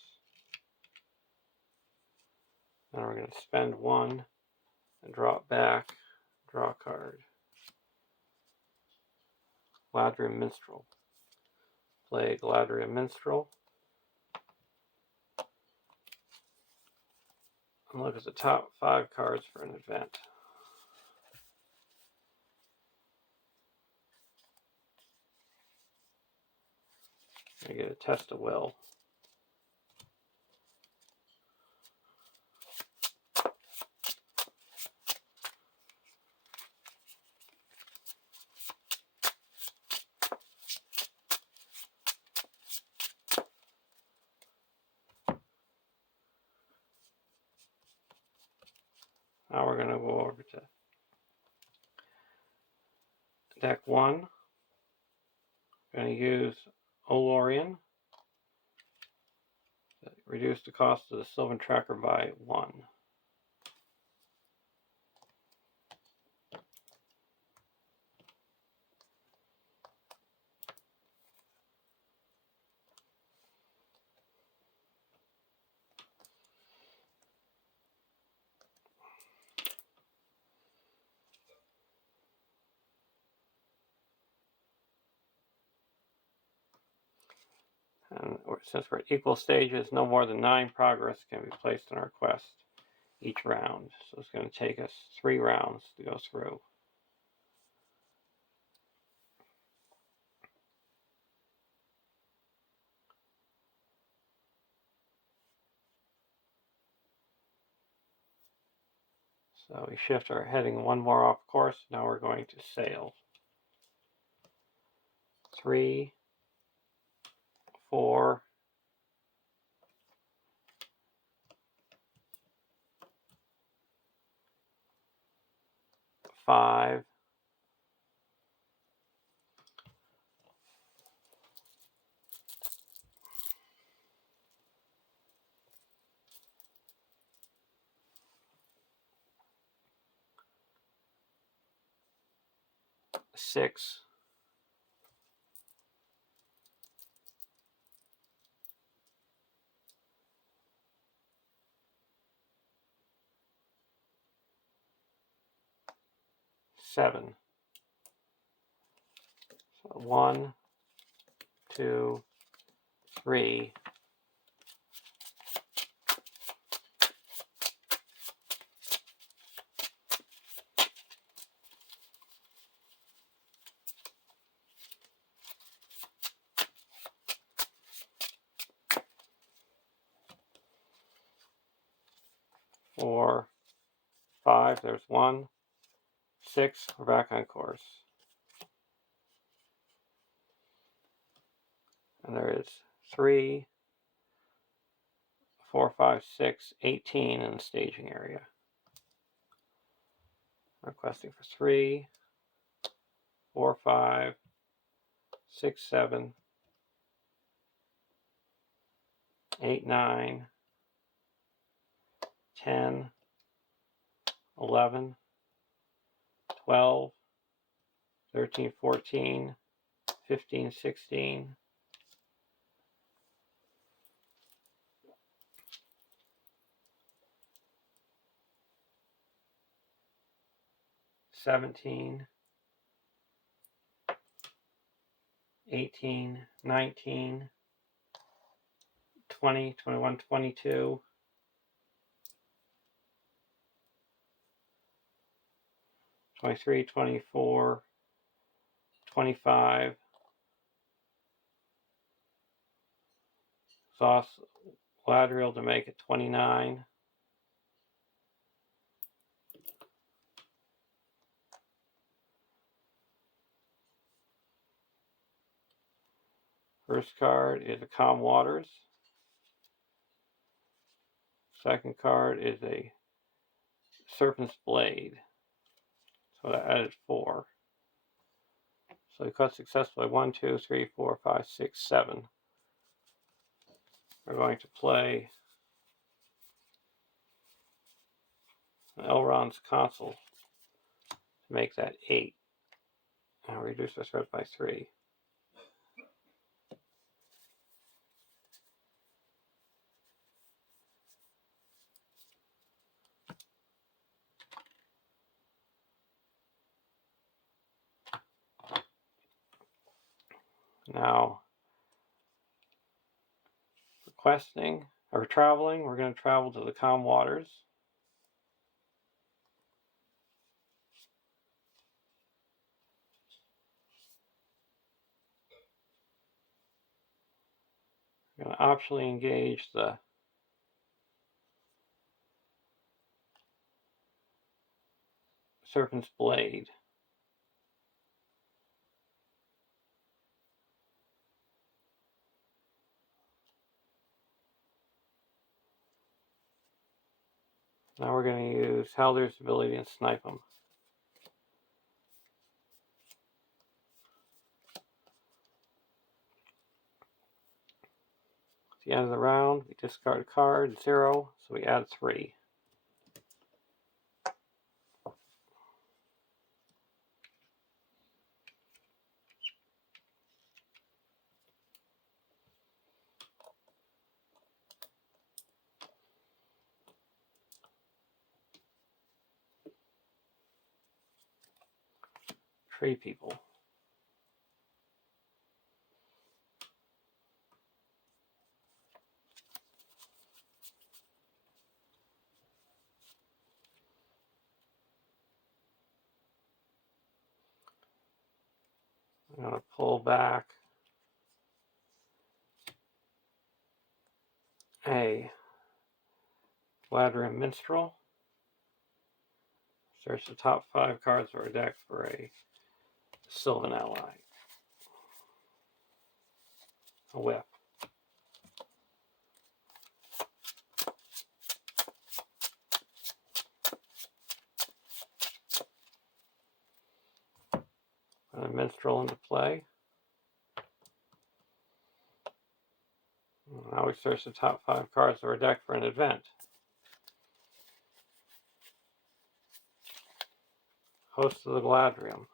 And we're going to spend 1 and draw it back. Draw a card. Galadriel Minstrel. Play Galadriel Minstrel. And look at the top 5 cards for an event. I get a Test of Will. Now we're going to go over to deck 1. I'm going to use Olorian. Reduce the cost of the Sylvan Tracker by 1. And since we're at equal stages, no more than 9 progress can be placed on our quest each round. So it's going to take us 3 rounds to go through. So we shift our heading 1 more off course. Now we're going to sail. 3, 4, 5, 6, 7. So 1, 2, 3, 4, 5. There's 1. 6. We're back on course. And there is 3, 4, 5, 6, 18 in the staging area. Requesting for 3, 4, 5, 6, 7, 8, 9, 10, 11, 12, 13, 14, 15, 16, 17, 18, 19, 20, 21, 22, 23, 24, 25, exhaust Galadriel to make it 29, first card is a Calm Waters. Second card is a Serpent's Blade. So that added 4. So we cut successfully 1, 2, 3, 4, 5, 6, 7. we're going to play an Elrond's Console to make that 8. And reduce our threat by 3. Now, requesting or traveling, we're going to travel to the calm waters. We're going to optionally engage the Serpent's Blade. Now we're going to use Haldir's ability and snipe him. At the end of the round, we discard a card, 0, so we add 3. Tree people. I'm going to pull back a Galadriel Minstrel. Search the top 5 cards of our deck for a Sylvan ally. A whip. Put a Minstrel into play. Now we search the top 5 cards of our deck for an event. Host of the Galadriel.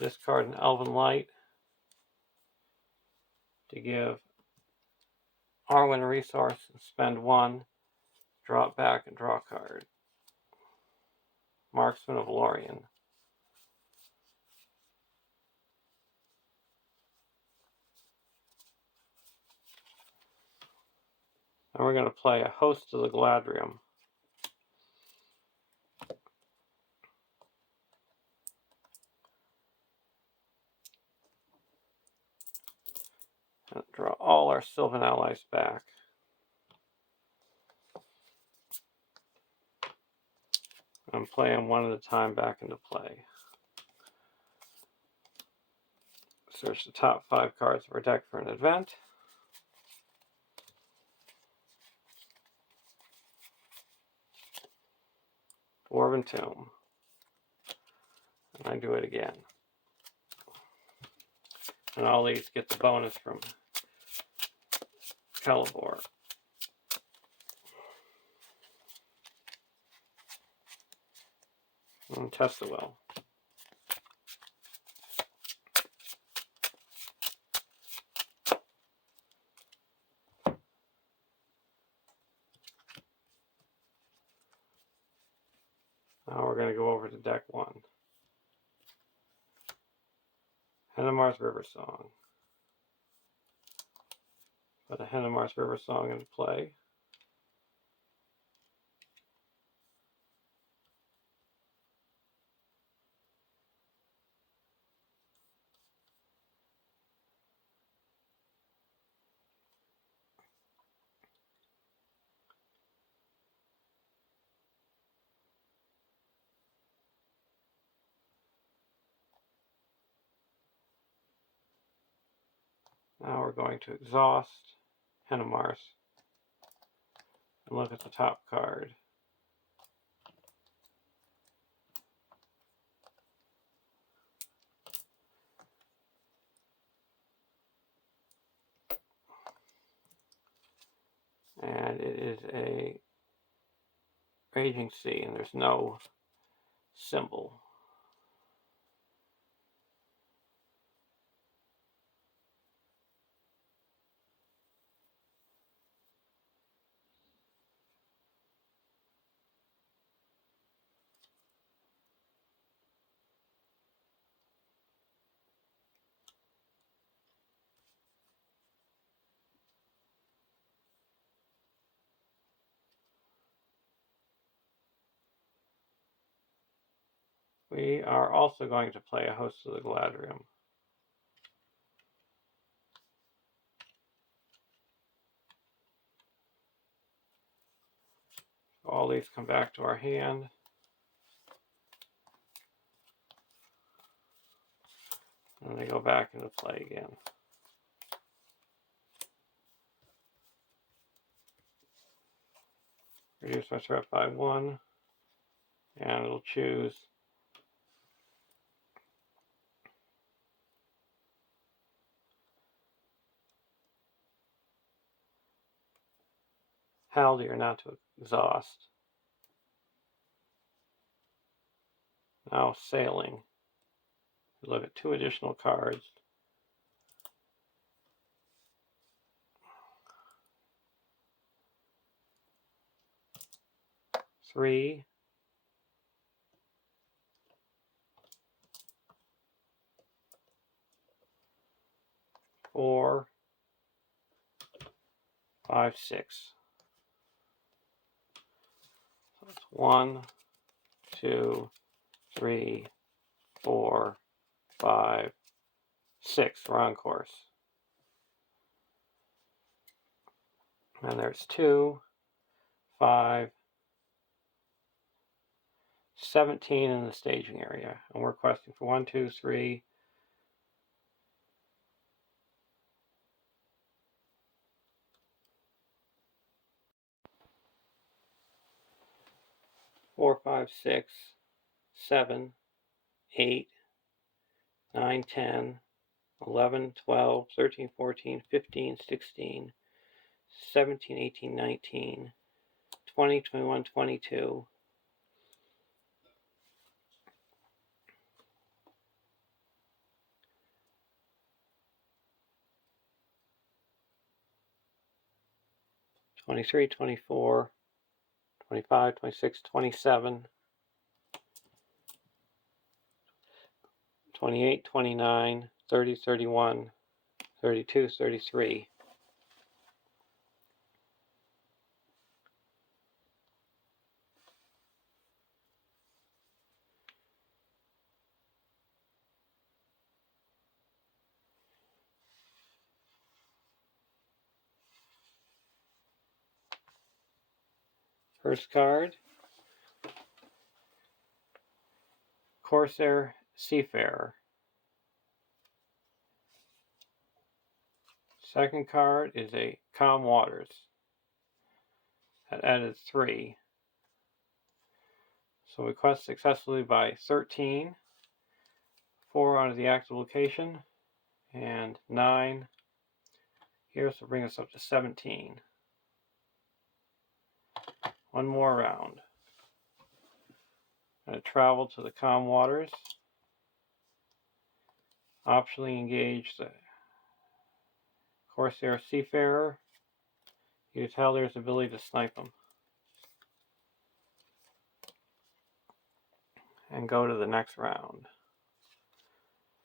Discard an Elven Light to give Arwen a resource and spend 1, drop back and draw a card. Marksman of Lorien. And we're going to play a Host of the Galadriel. And draw all our Sylvan allies back. And play them one at a time back into play. Search the top 5 cards of our deck for an event. Dwarven Tomb. And I do it again. And all these get the bonus from Celeborn. And test the will. Now we're going to go over to deck 1. Henemar's River Song. Put a Henemar's River Song into play. Now we're going to exhaust Hennemars and look at the top card. And it is a Raging Sea, and there's no symbol. We are also going to play a Host of the Galadriel. All these come back to our hand. And they go back into play again. Reduce my threat by 1. And it'll choose Haldir not to exhaust. Now sailing. Look at 2 additional cards. Three. 4. 5, 6. So it's 1, 2, 3, 4, 5, 6. We're on course. And there's 2, 5, 17 in the staging area. And we're questing for 1, 2, 3, 4, 5, 6, 7, 8, 9, 10, 11, 12, 13, 14, 15, 16, 17, 18, 19, 20, 21, 22, 23, 24, 25, 26, 27, 28, 29, 30, 31, 32, 33. First card, Corsair Seafarer. Second card is a Calm Waters. That added 3. So we quest successfully by 13. 4 onto the active location. And 9 here, so bring us up to 17. One more round. I'm going to travel to the Calm Waters. Optionally engage the Corsair Seafarer. Use Haldir's ability to snipe him. And go to the next round.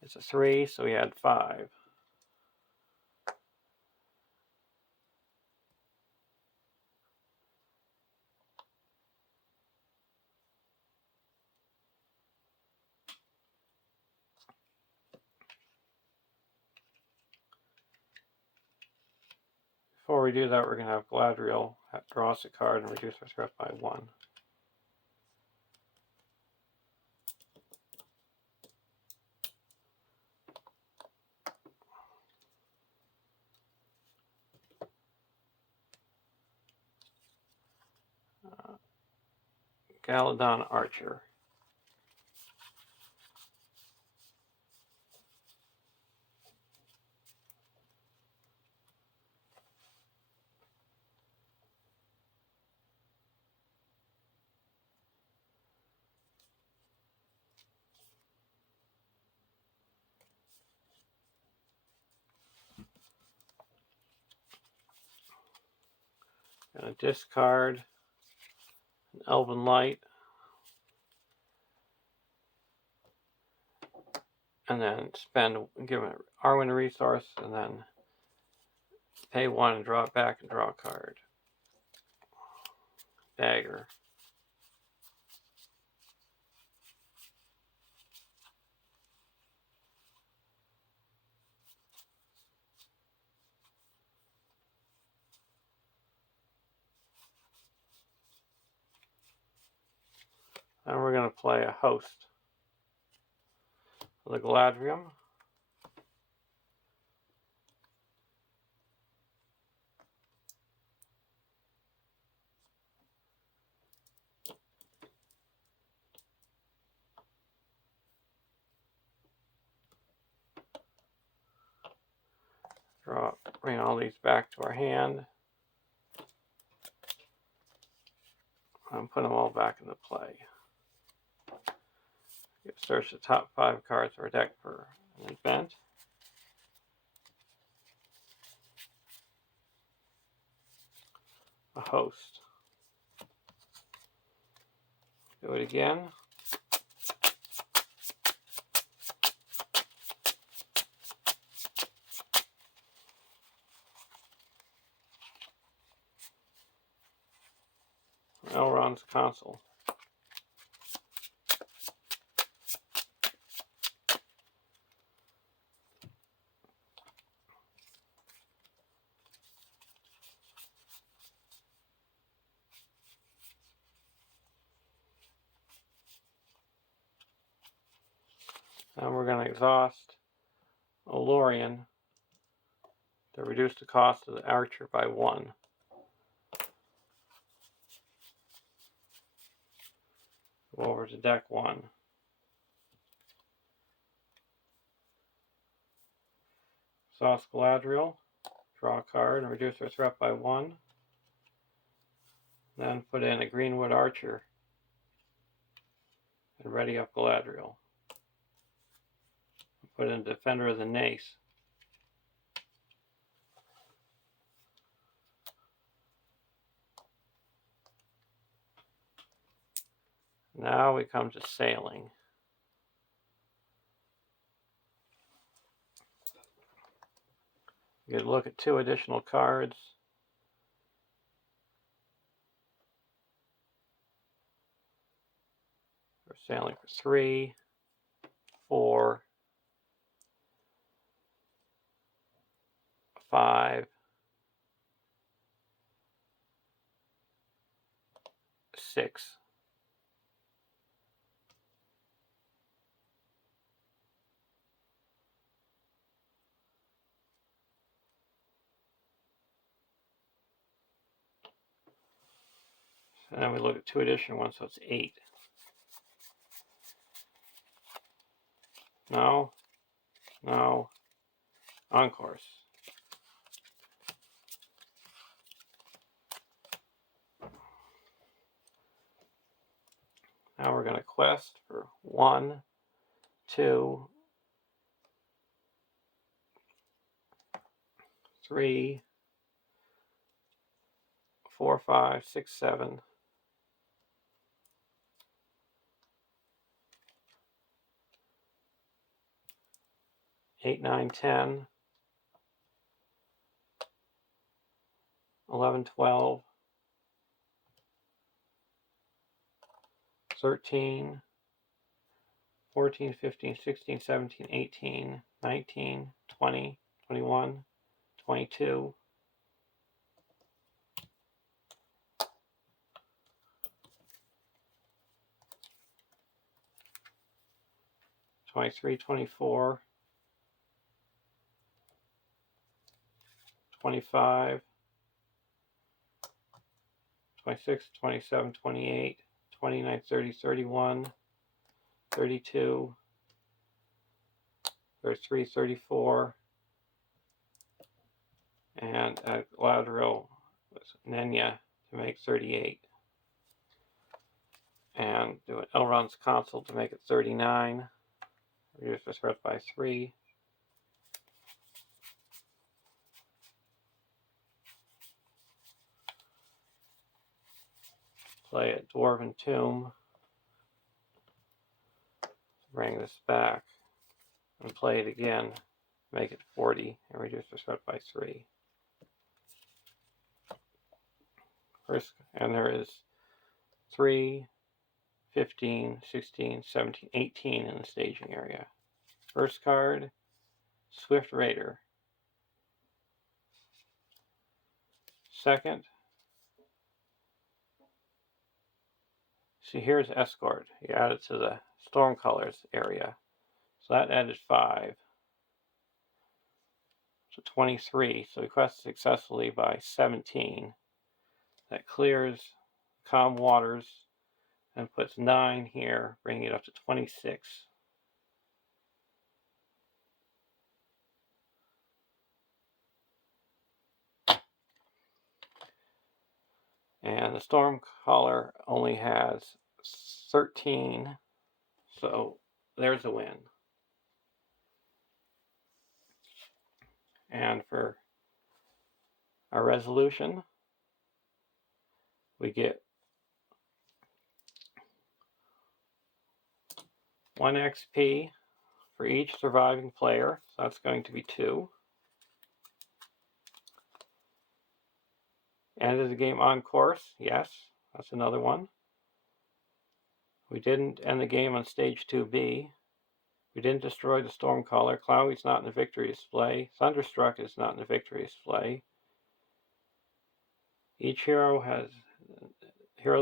It's a 3, so we had 5. Before we do that, we're going to have Galadriel draw us a card and reduce our threat by 1. Galadon Archer. Gonna discard an Elven Light. And then give it Arwen resource, and then pay 1 and draw it back and draw a card. Dagger. And we're going to play a host. The Galadriel. Bring all these back to our hand. And put them all back into play. Search the top 5 cards of our deck for an event. A host. Do it again. Elrond's Console. And we're going to exhaust Olorian to reduce the cost of the Archer by 1. Go over to deck 1. Exhaust Galadriel. Draw a card and reduce our threat by 1. Then put in a Greenwood Archer and ready up Galadriel. Put in Defender of the Nace. Now we come to Sailing. You can look at 2 additional cards. We're sailing for 3, 4, 5, 6. And then we look at 2 additional ones, so it's 8. No. On course. Now we're going to quest for 1, 2, 3, 4, 5, 6, 7. 8, 9, 10, 11, 12, 13, 14, 15, 16, 17, 18, 19, 20, 21, 22, 23, 24, 25, 26, 27, 28, 29, 30, 31, 32, 33, 34, and a Galadriel with Nenya to make 38. And do an Elrond's Consul to make it 39. Reduce the threat by 3. Play a Dwarven Tomb. Bring this back. And play it again. Make it 40 and reduce the threat by 3. First, and there is 3, 15, 16, 17, 18 in the staging area. First card, Swift Raider. Second, see here's Escort. You add it to the Stormcallers area. So that added 5. So 23. So we quest successfully by 17. That clears Calm Waters and puts 9 here, bringing it up to 26. And the Stormcaller only has 13, so there's a win. And for our resolution, we get 1 XP for each surviving player, so that's going to be 2. Ended the game on course, yes, that's another one. We didn't end the game on stage 2B. We didn't destroy the Stormcaller. Clowey's not in the victory display. Thunderstruck is not in the victory display. Each heroes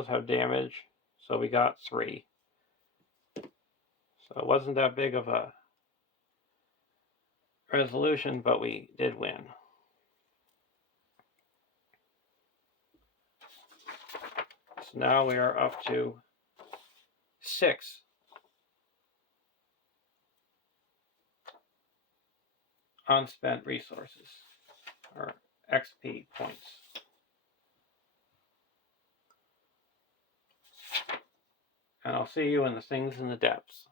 have damage, so we got 3. So it wasn't that big of a resolution, but we did win. So now we are up to 6 unspent resources, or XP points. And I'll see you in the things in the depths.